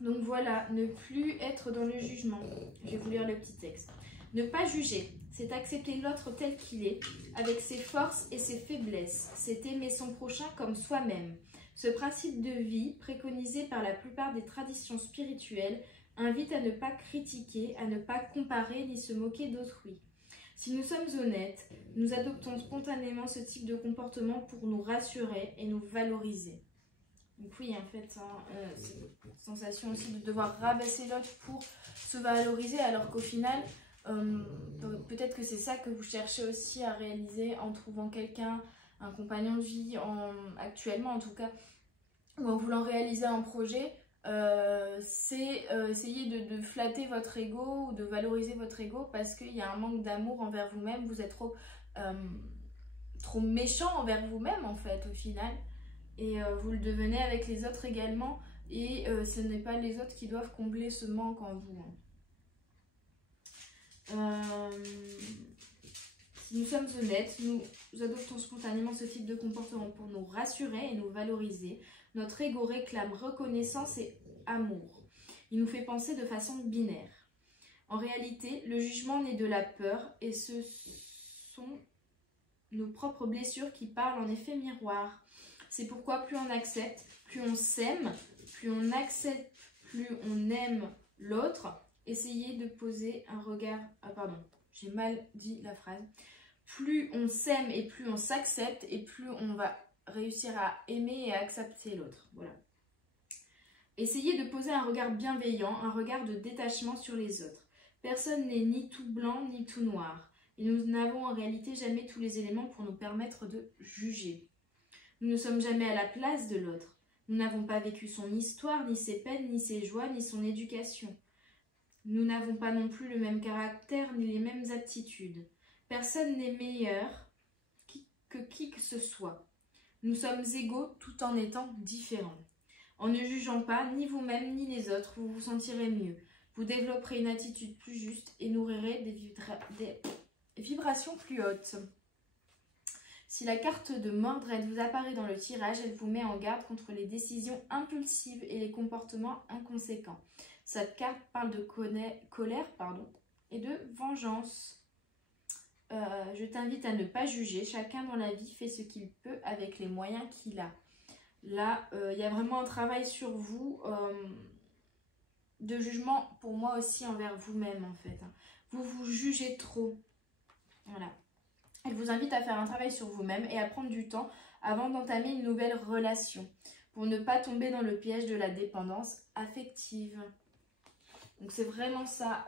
Donc voilà, ne plus être dans le jugement. Je vais vous lire le petit texte. Ne pas juger, c'est accepter l'autre tel qu'il est, avec ses forces et ses faiblesses. C'est aimer son prochain comme soi-même. Ce principe de vie, préconisé par la plupart des traditions spirituelles, invite à ne pas critiquer, à ne pas comparer ni se moquer d'autrui. Si nous sommes honnêtes, nous adoptons spontanément ce type de comportement pour nous rassurer et nous valoriser. Donc oui, en fait, c'est une sensation aussi de devoir rabaisser l'autre pour se valoriser, alors qu'au final, peut-être que c'est ça que vous cherchez aussi à réaliser en trouvant quelqu'un, un compagnon de vie, actuellement en tout cas, ou en voulant réaliser un projet. C'est essayer de flatter votre ego ou de valoriser votre ego parce qu'il y a un manque d'amour envers vous-même, vous êtes trop méchant envers vous-même en fait au final et vous le devenez avec les autres également et ce n'est pas les autres qui doivent combler ce manque en vous. Si nous sommes honnêtes, nous adoptons spontanément ce type de comportement pour nous rassurer et nous valoriser. Notre ego réclame reconnaissance et amour. Il nous fait penser de façon binaire. En réalité, le jugement naît de la peur et ce sont nos propres blessures qui parlent en effet miroir. C'est pourquoi plus on accepte, plus on s'aime, plus on accepte, plus on aime l'autre. Essayez de poser un regard... Ah pardon, j'ai mal dit la phrase. Plus on s'aime et plus on s'accepte et plus on va réussir à aimer et à accepter l'autre. Voilà. Essayez de poser un regard bienveillant, un regard de détachement sur les autres. Personne n'est ni tout blanc ni tout noir. Et nous n'avons en réalité jamais tous les éléments pour nous permettre de juger. Nous ne sommes jamais à la place de l'autre. Nous n'avons pas vécu son histoire, ni ses peines, ni ses joies, ni son éducation. Nous n'avons pas non plus le même caractère, ni les mêmes aptitudes. Personne n'est meilleur que qui que ce soit. Nous sommes égaux tout en étant différents. En ne jugeant pas ni vous-même ni les autres, vous vous sentirez mieux. Vous développerez une attitude plus juste et nourrirez des vibrations plus hautes. Si la carte de Mordred vous apparaît dans le tirage, elle vous met en garde contre les décisions impulsives et les comportements inconséquents. Cette carte parle de colère et de vengeance. Je t'invite à ne pas juger. Chacun dans la vie fait ce qu'il peut avec les moyens qu'il a. Là, il y a vraiment un travail sur vous de jugement pour moi aussi envers vous-même en fait. Vous vous jugez trop. Voilà. Elle vous invite à faire un travail sur vous-même et à prendre du temps avant d'entamer une nouvelle relation pour ne pas tomber dans le piège de la dépendance affective. Donc c'est vraiment ça.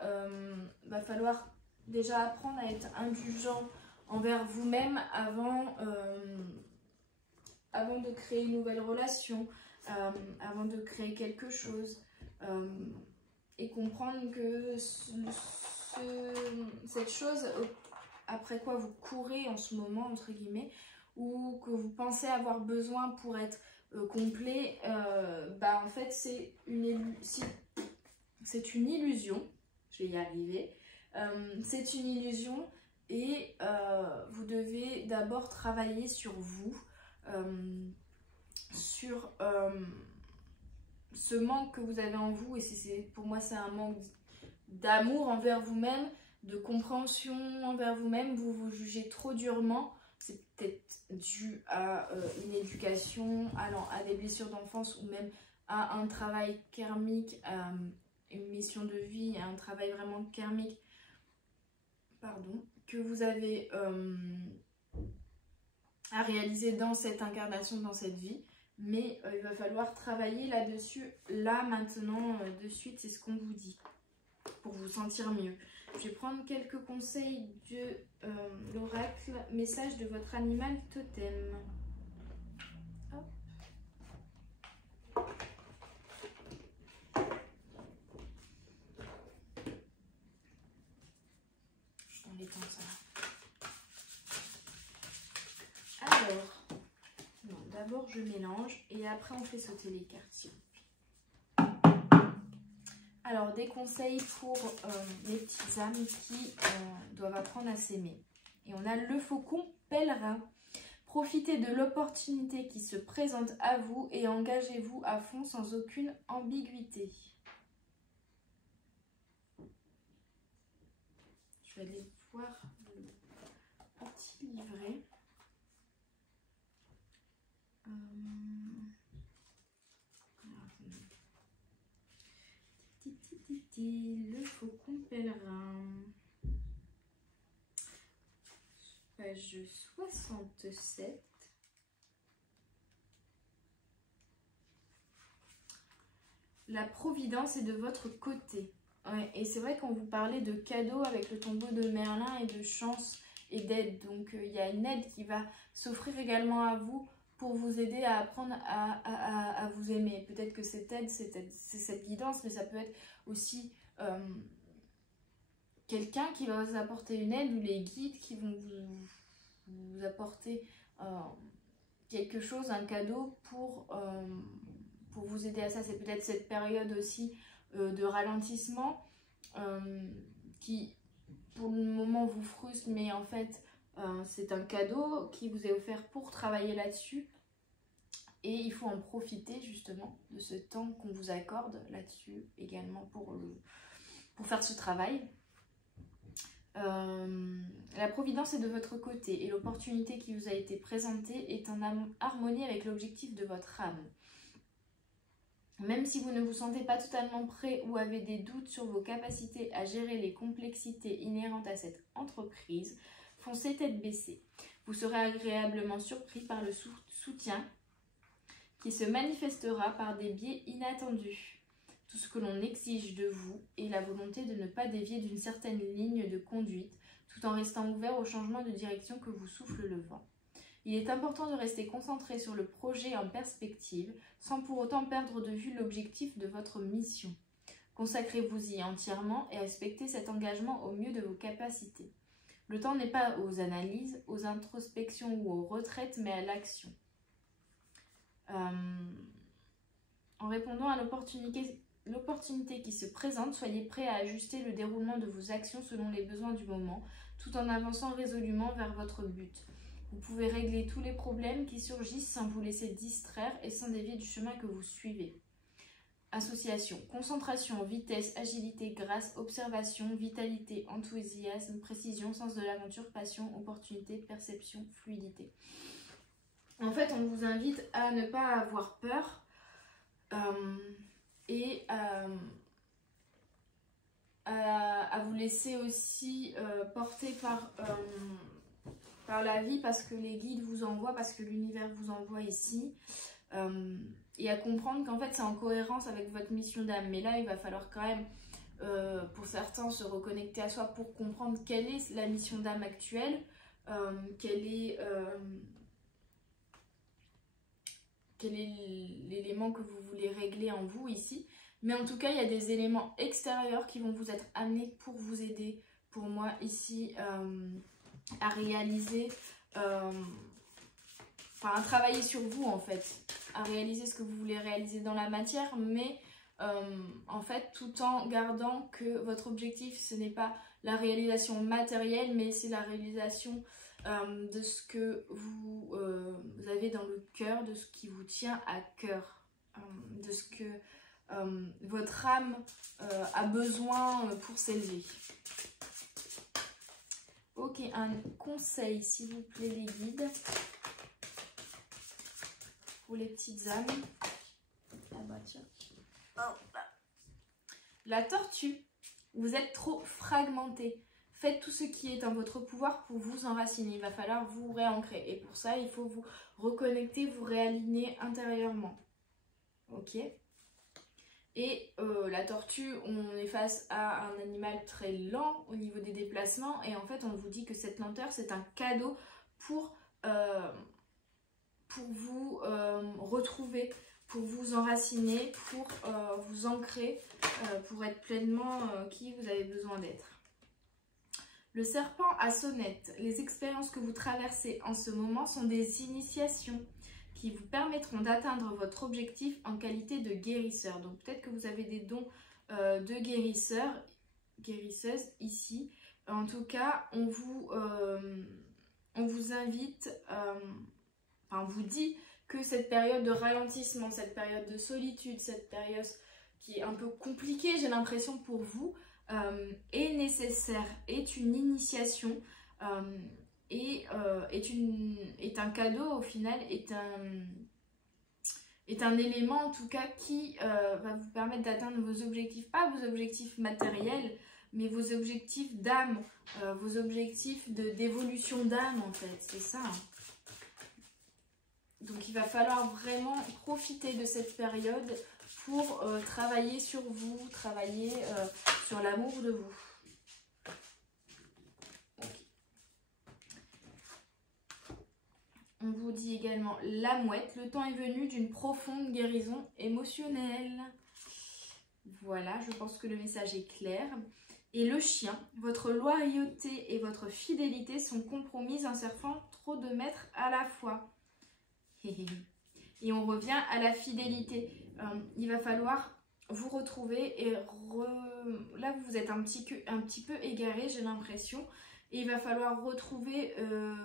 Va falloir déjà apprendre à être indulgent envers vous-même avant avant de créer une nouvelle relation, avant de créer quelque chose, et comprendre que cette chose après quoi vous courez en ce moment, entre guillemets, ou que vous pensez avoir besoin pour être complet, en fait c'est une illusion, je vais y arriver, c'est une illusion et vous devez d'abord travailler sur vous, sur ce manque que vous avez en vous, et pour moi c'est un manque d'amour envers vous-même, de compréhension envers vous-même, vous vous jugez trop durement. C'est peut-être dû à une éducation, à des blessures d'enfance ou même à un travail karmique, à une mission de vie, à un travail vraiment karmique, que vous avez à réaliser dans cette incarnation, dans cette vie. Mais il va falloir travailler là-dessus, là, maintenant, de suite, c'est ce qu'on vous dit, pour vous sentir mieux. Je vais prendre quelques conseils de l'oracle, message de votre animal totem. Hop. On les comme ça. Alors, d'abord je mélange et après on fait sauter les cartes. Alors, des conseils pour les petites âmes qui doivent apprendre à s'aimer. Et on a le faucon pèlerin. Profitez de l'opportunité qui se présente à vous et engagez-vous à fond sans aucune ambiguïté. Je vais aller voir le petit livret. Le faucon pèlerin, page 67. La providence est de votre côté. Ouais, et c'est vrai qu'on vous parlait de cadeaux avec le tombeau de Merlin et de chance et d'aide. Donc il y a une aide qui va s'offrir également à vous pour vous aider à apprendre à vous aimer. Peut-être que cette aide, c'est cette guidance, mais ça peut être aussi quelqu'un qui va vous apporter une aide ou les guides qui vont vous apporter quelque chose, un cadeau pour vous aider à ça. C'est peut-être cette période aussi de ralentissement qui pour le moment vous frustre, mais en fait c'est un cadeau qui vous est offert pour travailler là-dessus. Et il faut en profiter justement de ce temps qu'on vous accorde là-dessus également pour faire ce travail. La providence est de votre côté et l'opportunité qui vous a été présentée est en harmonie avec l'objectif de votre âme. Même si vous ne vous sentez pas totalement prêt ou avez des doutes sur vos capacités à gérer les complexités inhérentes à cette entreprise, foncez tête baissée. Vous serez agréablement surpris par le soutien qui se manifestera par des biais inattendus. Tout ce que l'on exige de vous est la volonté de ne pas dévier d'une certaine ligne de conduite, tout en restant ouvert au changement de direction que vous souffle le vent. Il est important de rester concentré sur le projet en perspective, sans pour autant perdre de vue l'objectif de votre mission. Consacrez-vous-y entièrement et respectez cet engagement au mieux de vos capacités. Le temps n'est pas aux analyses, aux introspections ou aux retraites, mais à l'action. En répondant à l'opportunité qui se présente, soyez prêt à ajuster le déroulement de vos actions selon les besoins du moment, tout en avançant résolument vers votre but. Vous pouvez régler tous les problèmes qui surgissent sans vous laisser distraire et sans dévier du chemin que vous suivez. Association, concentration, vitesse, agilité, grâce, observation, vitalité, enthousiasme, précision, sens de l'aventure, passion, opportunité, perception, fluidité. En fait, on vous invite à ne pas avoir peur et à vous laisser aussi porter par la vie, parce que les guides vous envoient, parce que l'univers vous envoie ici, et à comprendre qu'en fait c'est en cohérence avec votre mission d'âme. Mais là il va falloir quand même pour certains se reconnecter à soi pour comprendre quelle est la mission d'âme actuelle, quelle est quel est l'élément que vous voulez régler en vous ici. Mais en tout cas, il y a des éléments extérieurs qui vont vous être amenés pour vous aider, pour moi ici, à réaliser, à travailler sur vous en fait, à réaliser ce que vous voulez réaliser dans la matière, mais en fait tout en gardant que votre objectif ce n'est pas la réalisation matérielle, mais c'est la réalisation de ce que vous avez dans le cœur, de ce qui vous tient à cœur, de ce que votre âme a besoin pour s'élever. Ok, un conseil s'il vous plaît les guides pour les petites âmes. Ah bah tiens. La tortue, vous êtes trop fragmenté. Faites tout ce qui est en votre pouvoir pour vous enraciner. Il va falloir vous réancrer. Et pour ça, il faut vous reconnecter, vous réaligner intérieurement. Ok. Et la tortue, on est face à un animal très lent au niveau des déplacements. Et en fait, on vous dit que cette lenteur, c'est un cadeau pour vous retrouver, pour vous enraciner, pour vous ancrer, pour être pleinement qui vous avez besoin d'être. Le serpent à sonnette. Les expériences que vous traversez en ce moment sont des initiations qui vous permettront d'atteindre votre objectif en qualité de guérisseur. Donc peut-être que vous avez des dons de guérisseuse ici. En tout cas, on vous invite, on vous dit que cette période de ralentissement, cette période de solitude, cette période qui est un peu compliquée, j'ai l'impression pour vous, est nécessaire, est une initiation, est un cadeau au final, est un élément en tout cas qui va vous permettre d'atteindre vos objectifs, pas vos objectifs matériels, mais vos objectifs d'âme, vos objectifs d'évolution d'âme en fait, c'est ça. Donc il va falloir vraiment profiter de cette période pour travailler sur vous, travailler sur l'amour de vous. Okay. On vous dit également la mouette, le temps est venu d'une profonde guérison émotionnelle. Voilà, je pense que le message est clair. Et le chien, votre loyauté et votre fidélité sont compromises en servant trop de maîtres à la fois. Et on revient à la fidélité. Il va falloir vous retrouver et là vous êtes un petit peu égaré, j'ai l'impression. Et il va falloir retrouver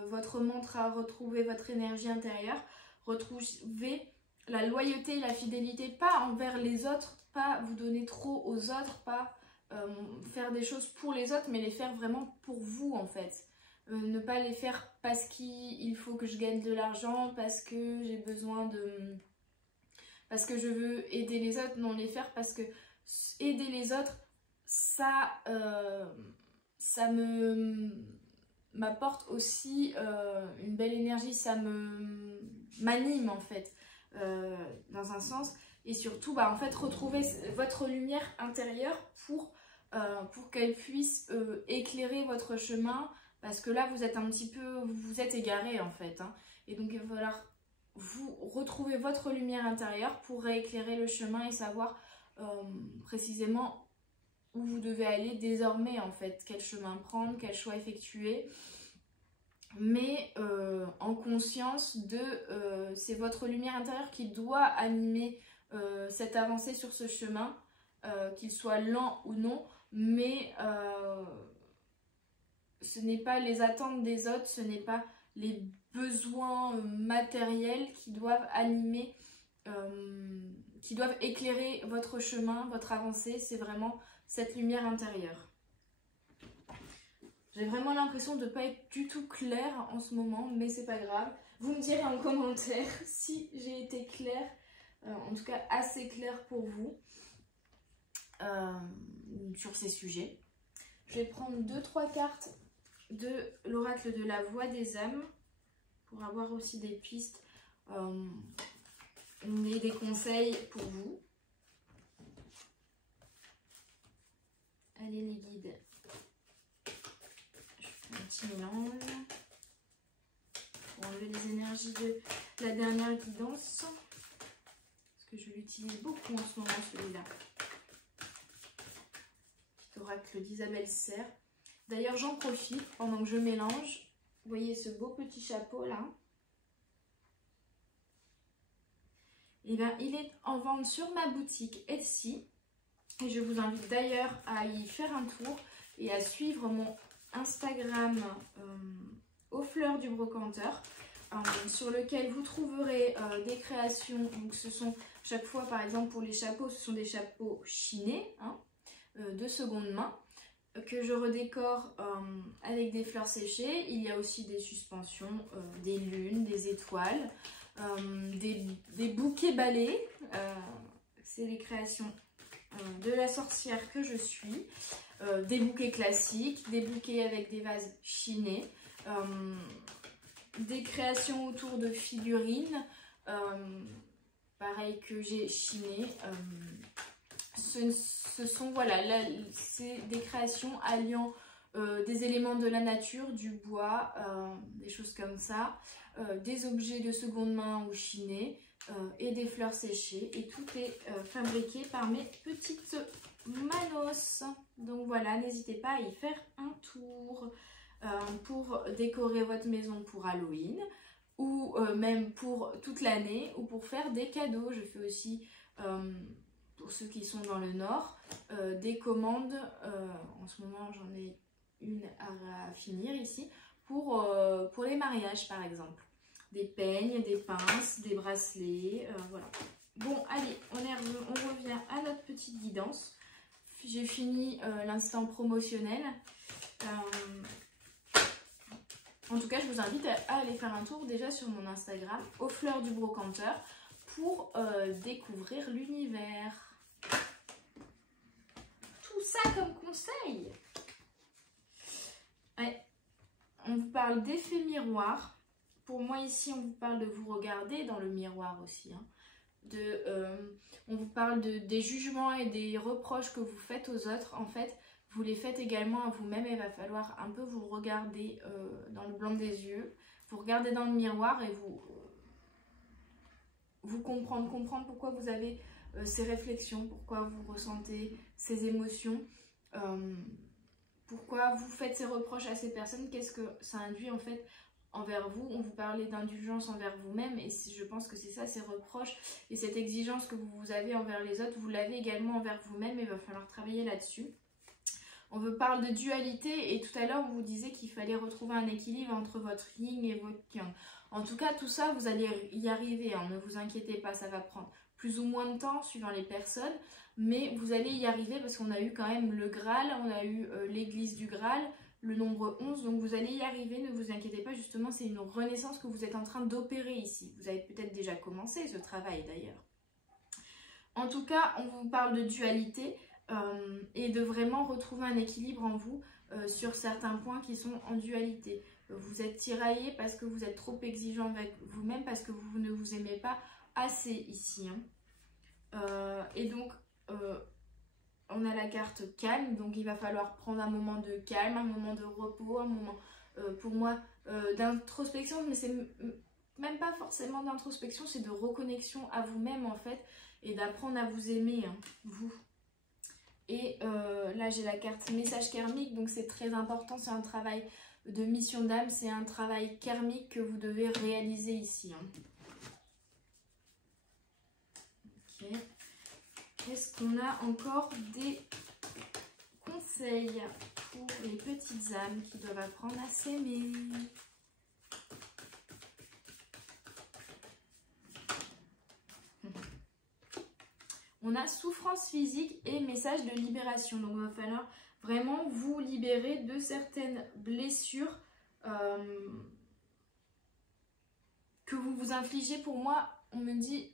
votre mantra, retrouver votre énergie intérieure, retrouver la loyauté et la fidélité, pas envers les autres, pas vous donner trop aux autres, pas faire des choses pour les autres, mais les faire vraiment pour vous en fait. Ne pas les faire parce qu'il faut que je gagne de l'argent, parce que j'ai besoin de... parce que je veux aider les autres. Non, les faire parce que aider les autres, ça m'apporte aussi une belle énergie, ça m'anime en fait, dans un sens. Et surtout, en fait, retrouver votre lumière intérieure pour qu'elle puisse éclairer votre chemin. Parce que là, vous êtes un petit peu, vous êtes égaré en fait. Hein. Et donc, il va falloir vous retrouver votre lumière intérieure pour rééclairer le chemin et savoir précisément où vous devez aller désormais en fait. Quel chemin prendre, quel choix effectuer. Mais en conscience de, c'est votre lumière intérieure qui doit animer cette avancée sur ce chemin, qu'il soit lent ou non. Mais... ce n'est pas les attentes des autres, ce n'est pas les besoins matériels qui doivent animer, qui doivent éclairer votre chemin, votre avancée. C'est vraiment cette lumière intérieure. J'ai vraiment l'impression de ne pas être du tout claire en ce moment, mais c'est pas grave. Vous me direz en commentaire si j'ai été claire, en tout cas assez claire pour vous, sur ces sujets. Je vais prendre 2-3 cartes de l'oracle de la voix des âmes pour avoir aussi des pistes et des conseils pour vous. Allez les guides, je fais un petit mélange pour enlever les énergies de la dernière guidance. que je l'utilise beaucoup en ce moment, celui-là. Petit oracle d'Isabelle Serre. D'ailleurs, j'en profite pendant que je mélange. Vous voyez ce beau petit chapeau là. Et bien, il est en vente sur ma boutique Etsy. Et je vous invite d'ailleurs à y faire un tour et à suivre mon Instagram aux fleurs du brocanteur, sur lequel vous trouverez des créations. Donc ce sont chaque fois, par exemple pour les chapeaux, ce sont des chapeaux chinés, hein, de seconde main, que je redécore avec des fleurs séchées. Il y a aussi des suspensions, des lunes, des étoiles, des bouquets balais. C'est les créations de la sorcière que je suis. Des bouquets classiques, des bouquets avec des vases chinés, des créations autour de figurines, pareil que j'ai chiné. Ce sont, voilà, c'est des créations alliant des éléments de la nature, du bois, des choses comme ça, des objets de seconde main ou chinés, et des fleurs séchées. Et tout est fabriqué par mes petites manos. Donc voilà, n'hésitez pas à y faire un tour pour décorer votre maison pour Halloween, ou même pour toute l'année, ou pour faire des cadeaux. Je fais aussi, pour ceux qui sont dans le nord, des commandes. En ce moment j'en ai une à finir ici, pour les mariages par exemple. Des peignes, des pinces, des bracelets, voilà. Bon, allez, on revient à notre petite guidance. J'ai fini l'instant promotionnel. En tout cas, je vous invite à aller faire un tour déjà sur mon Instagram, aux fleurs du brocanteur, pour découvrir l'univers. Tout ça comme conseil. Ouais. On vous parle d'effet miroir. Pour moi ici, on vous parle de vous regarder dans le miroir aussi. Hein. On vous parle des jugements et des reproches que vous faites aux autres. En fait, vous les faites également à vous-même. Il va falloir un peu vous regarder dans le blanc des yeux. Vous regardez dans le miroir et vous comprendre pourquoi vous avez ces réflexions, pourquoi vous ressentez ces émotions, pourquoi vous faites ces reproches à ces personnes, qu'est-ce que ça induit en fait envers vous. On vous parlait d'indulgence envers vous-même, et je pense que c'est ça, ces reproches et cette exigence que vous avez envers les autres, vous l'avez également envers vous-même, et il va falloir travailler là-dessus. On vous parle de dualité, et tout à l'heure on vous disait qu'il fallait retrouver un équilibre entre votre yin et votre yang. En tout cas, tout ça, vous allez y arriver, hein, ne vous inquiétez pas, ça va prendre plus ou moins de temps suivant les personnes, mais vous allez y arriver parce qu'on a eu quand même le Graal, on a eu l'église du Graal, le nombre 11, donc vous allez y arriver, ne vous inquiétez pas, justement c'est une renaissance que vous êtes en train d'opérer ici. Vous avez peut-être déjà commencé ce travail d'ailleurs. En tout cas, on vous parle de dualité et de vraiment retrouver un équilibre en vous sur certains points qui sont en dualité. Vous êtes tiraillé parce que vous êtes trop exigeant avec vous-même, parce que vous ne vous aimez pas assez ici. Hein. Et donc... on a la carte calme, donc il va falloir prendre un moment de calme, un moment de repos, un moment pour moi d'introspection, mais c'est même pas forcément d'introspection, c'est de reconnexion à vous-même en fait, et d'apprendre à vous aimer, hein, vous. Et là j'ai la carte message karmique, donc c'est très important, c'est un travail de mission d'âme, c'est un travail karmique que vous devez réaliser ici. Hein. Ok. Est-ce qu'on a encore des conseils pour les petites âmes qui doivent apprendre à s'aimer? On a souffrance physique et message de libération. Donc il va falloir vraiment vous libérer de certaines blessures que vous vous infligez. Pour moi, on me dit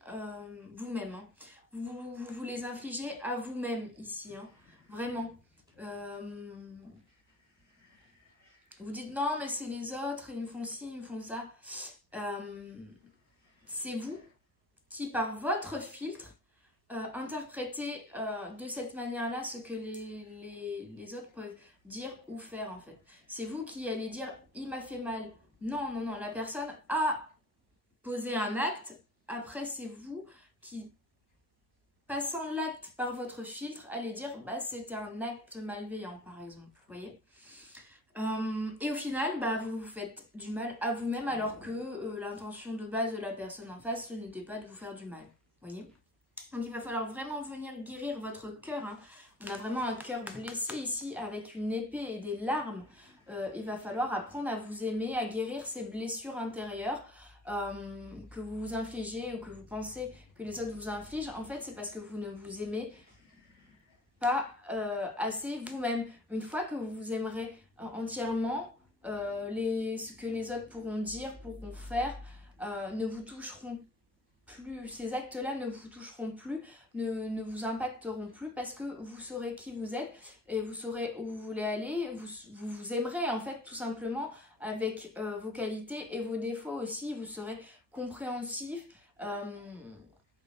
vous-même. Hein. Vous les infligez à vous-même ici, hein, vraiment. Vous dites non, mais c'est les autres, ils me font ci, ils me font ça. C'est vous qui, par votre filtre, interprétez de cette manière-là ce que les autres peuvent dire ou faire en fait. C'est vous qui allez dire il m'a fait mal. Non, non, non, la personne a posé un acte. Après, c'est vous qui passant l'acte par votre filtre, allez dire bah, c'était un acte malveillant par exemple, vous voyez. Et au final, bah, vous vous faites du mal à vous-même alors que l'intention de base de la personne en face, ce n'était pas de vous faire du mal, vous voyez. Donc il va falloir vraiment venir guérir votre cœur, hein. On a vraiment un cœur blessé ici avec une épée et des larmes. Il va falloir apprendre à vous aimer, à guérir ces blessures intérieures que vous vous infligez ou que vous pensez que les autres vous infligent. En fait, c'est parce que vous ne vous aimez pas assez vous-même. Une fois que vous vous aimerez entièrement, ce que les autres pourront dire, pourront faire, ne vous toucheront plus, ces actes-là ne vous toucheront plus, ne vous impacteront plus parce que vous saurez qui vous êtes et vous saurez où vous voulez aller, vous aimerez en fait tout simplement avec vos qualités et vos défauts aussi, vous serez compréhensif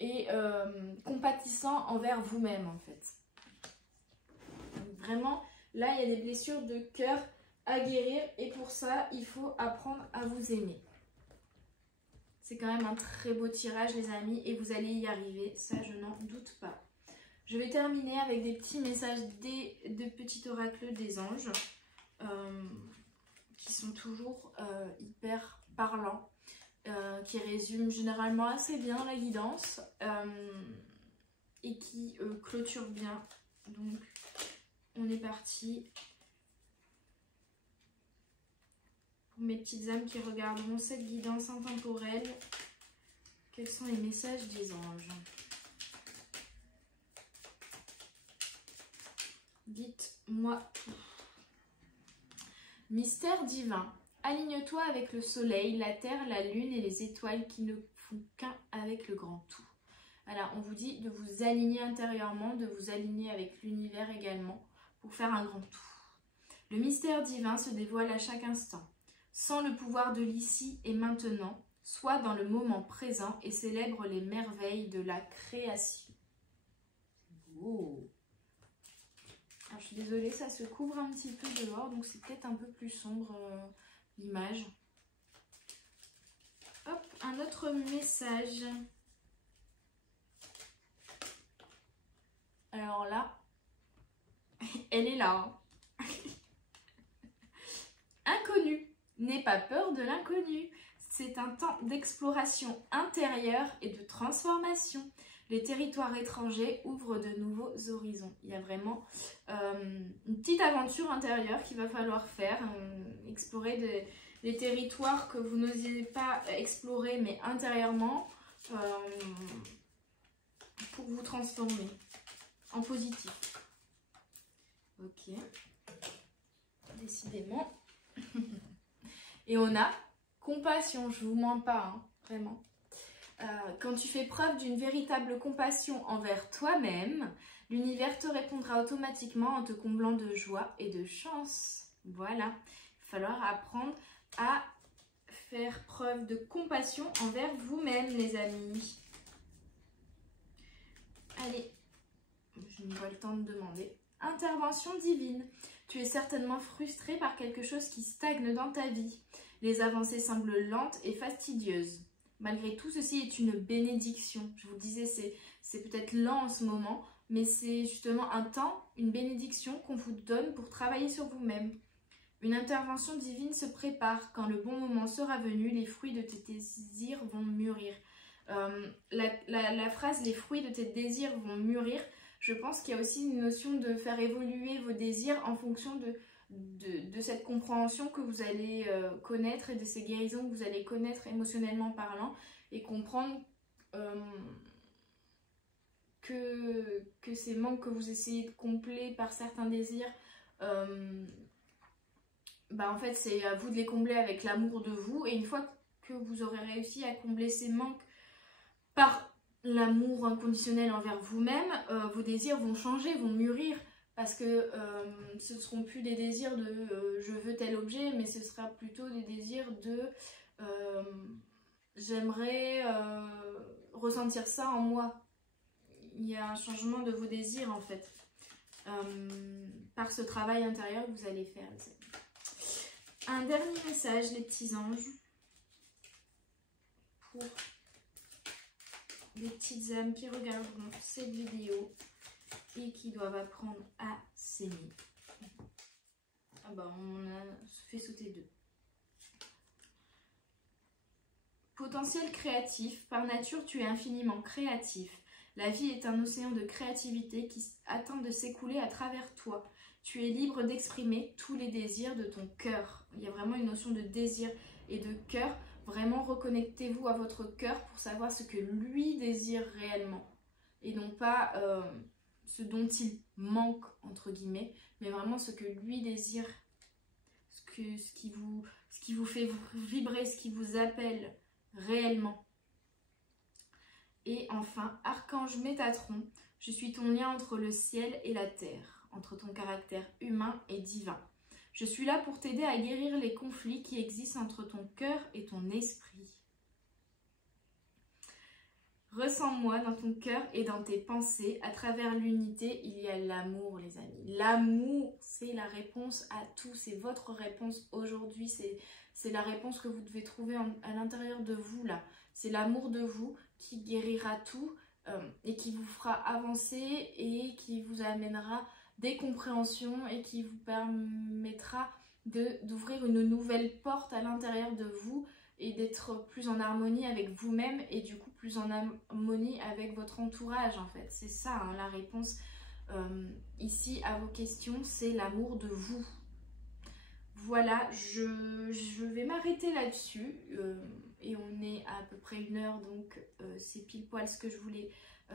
et compatissant envers vous-même en fait. Donc, vraiment, là il y a des blessures de cœur à guérir et pour ça il faut apprendre à vous aimer. C'est quand même un très beau tirage les amis et vous allez y arriver, ça je n'en doute pas. Je vais terminer avec des petits messages de petits oracles des anges qui sont toujours hyper parlants, qui résument généralement assez bien la guidance et qui clôturent bien. Donc on est parti. Mes petites âmes qui regarderont cette guidance intemporelle, quels sont les messages des anges? Dites-moi tout. Mystère divin, aligne-toi avec le soleil, la terre, la lune et les étoiles qui ne font qu'un avec le grand tout. Alors on vous dit de vous aligner intérieurement, de vous aligner avec l'univers également pour faire un grand tout. Le mystère divin se dévoile à chaque instant. Sens le pouvoir de l'ici et maintenant, sois dans le moment présent et célèbre les merveilles de la création. Oh. Alors, je suis désolée, ça se couvre un petit peu dehors, donc c'est peut-être un peu plus sombre l'image. Hop, un autre message. Alors là, elle est là. Hein. Inconnu. N'aie pas peur de l'inconnu. C'est un temps d'exploration intérieure et de transformation. Les territoires étrangers ouvrent de nouveaux horizons. Il y a vraiment une petite aventure intérieure qu'il va falloir faire. Explorer des territoires que vous n'osiez pas explorer, mais intérieurement, pour vous transformer en positif. Ok. Décidément. Et on a compassion, je vous mens pas, hein, vraiment. Quand tu fais preuve d'une véritable compassion envers toi-même, l'univers te répondra automatiquement en te comblant de joie et de chance. Voilà, il va falloir apprendre à faire preuve de compassion envers vous-même, les amis. Allez, je n'ai pas le temps de demander. Intervention divine. Tu es certainement frustré par quelque chose qui stagne dans ta vie. Les avancées semblent lentes et fastidieuses. Malgré tout, ceci est une bénédiction. Je vous disais, c'est peut-être lent en ce moment, mais c'est justement un temps, une bénédiction qu'on vous donne pour travailler sur vous-même. Une intervention divine se prépare. Quand le bon moment sera venu, les fruits de tes désirs vont mûrir. La phrase « les fruits de tes désirs vont mûrir », je pense qu'il y a aussi une notion de faire évoluer vos désirs en fonction de cette compréhension que vous allez connaître et de ces guérisons que vous allez connaître émotionnellement parlant et comprendre que ces manques que vous essayez de combler par certains désirs, bah en fait c'est à vous de les combler avec l'amour de vous, et une fois que vous aurez réussi à combler ces manques par l'amour inconditionnel envers vous-même, vos désirs vont changer, vont mûrir, parce que ce ne seront plus des désirs de je veux tel objet, mais ce sera plutôt des désirs de j'aimerais ressentir ça en moi. Il y a un changement de vos désirs en fait, par ce travail intérieur que vous allez faire. Un dernier message, les petits anges, pour des petites âmes qui regarderont cette vidéo et qui doivent apprendre à s'aimer. Ah bah on a fait sauter 2. Potentiel créatif, par nature tu es infiniment créatif. La vie est un océan de créativité qui attend de s'écouler à travers toi. Tu es libre d'exprimer tous les désirs de ton cœur. Il y a vraiment une notion de désir et de cœur. Vraiment reconnectez-vous à votre cœur pour savoir ce que lui désire réellement. Et non pas ce dont il manque, entre guillemets, mais vraiment ce que lui désire, ce qui vous fait vibrer, ce qui vous appelle réellement. Et enfin, Archange Métatron, je suis ton lien entre le ciel et la terre, entre ton caractère humain et divin. Je suis là pour t'aider à guérir les conflits qui existent entre ton cœur et ton esprit. Ressens-moi dans ton cœur et dans tes pensées. À travers l'unité, il y a l'amour, les amis. L'amour, c'est la réponse à tout. C'est votre réponse aujourd'hui. C'est la réponse que vous devez trouver à l'intérieur de vous, là. C'est l'amour de vous qui guérira tout et qui vous fera avancer et qui vous amènera des compréhensions et qui vous permettra d'ouvrir une nouvelle porte à l'intérieur de vous et d'être plus en harmonie avec vous-même et du coup plus en harmonie avec votre entourage en fait. C'est ça hein, la réponse ici à vos questions, c'est l'amour de vous. Voilà, je vais m'arrêter là-dessus et on est à peu près 1 heure donc c'est pile poil ce que je voulais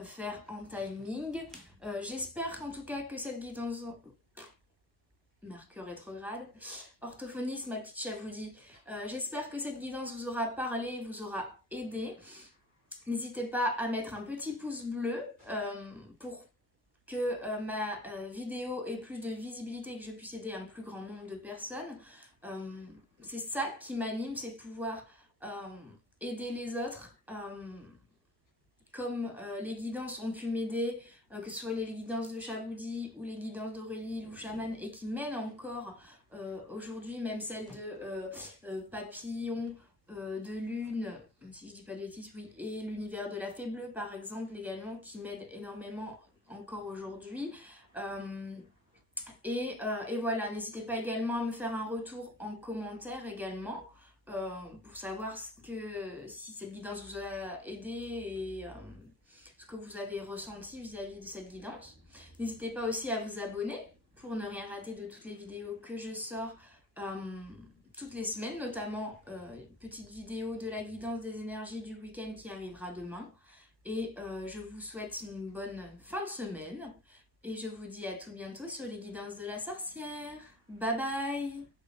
faire en timing. J'espère qu'en tout cas que cette guidance... Mercure rétrograde, orthophoniste, ma petite chat vous dit. J'espère que cette guidance vous aura parlé, vous aura aidé. N'hésitez pas à mettre un petit pouce bleu pour que ma vidéo ait plus de visibilité et que je puisse aider un plus grand nombre de personnes. C'est ça qui m'anime, c'est de pouvoir aider les autres comme les guidances ont pu m'aider, que ce soit les guidances de Chaboudi ou les guidances d'Aurélie ou Chaman et qui m'aident encore aujourd'hui, même celle de Papillon, de Lune, si je dis pas de bêtises, oui, et l'univers de la Fée Bleue par exemple également qui m'aide énormément encore aujourd'hui. Et voilà, n'hésitez pas également à me faire un retour en commentaire également pour savoir si cette guidance vous a aidé et ce que vous avez ressenti vis-à-vis de cette guidance. N'hésitez pas aussi à vous abonner pour ne rien rater de toutes les vidéos que je sors toutes les semaines, notamment une petite vidéo de la guidance des énergies du week-end qui arrivera demain. Et je vous souhaite une bonne fin de semaine et je vous dis à tout bientôt sur les guidances de la sorcière. Bye bye!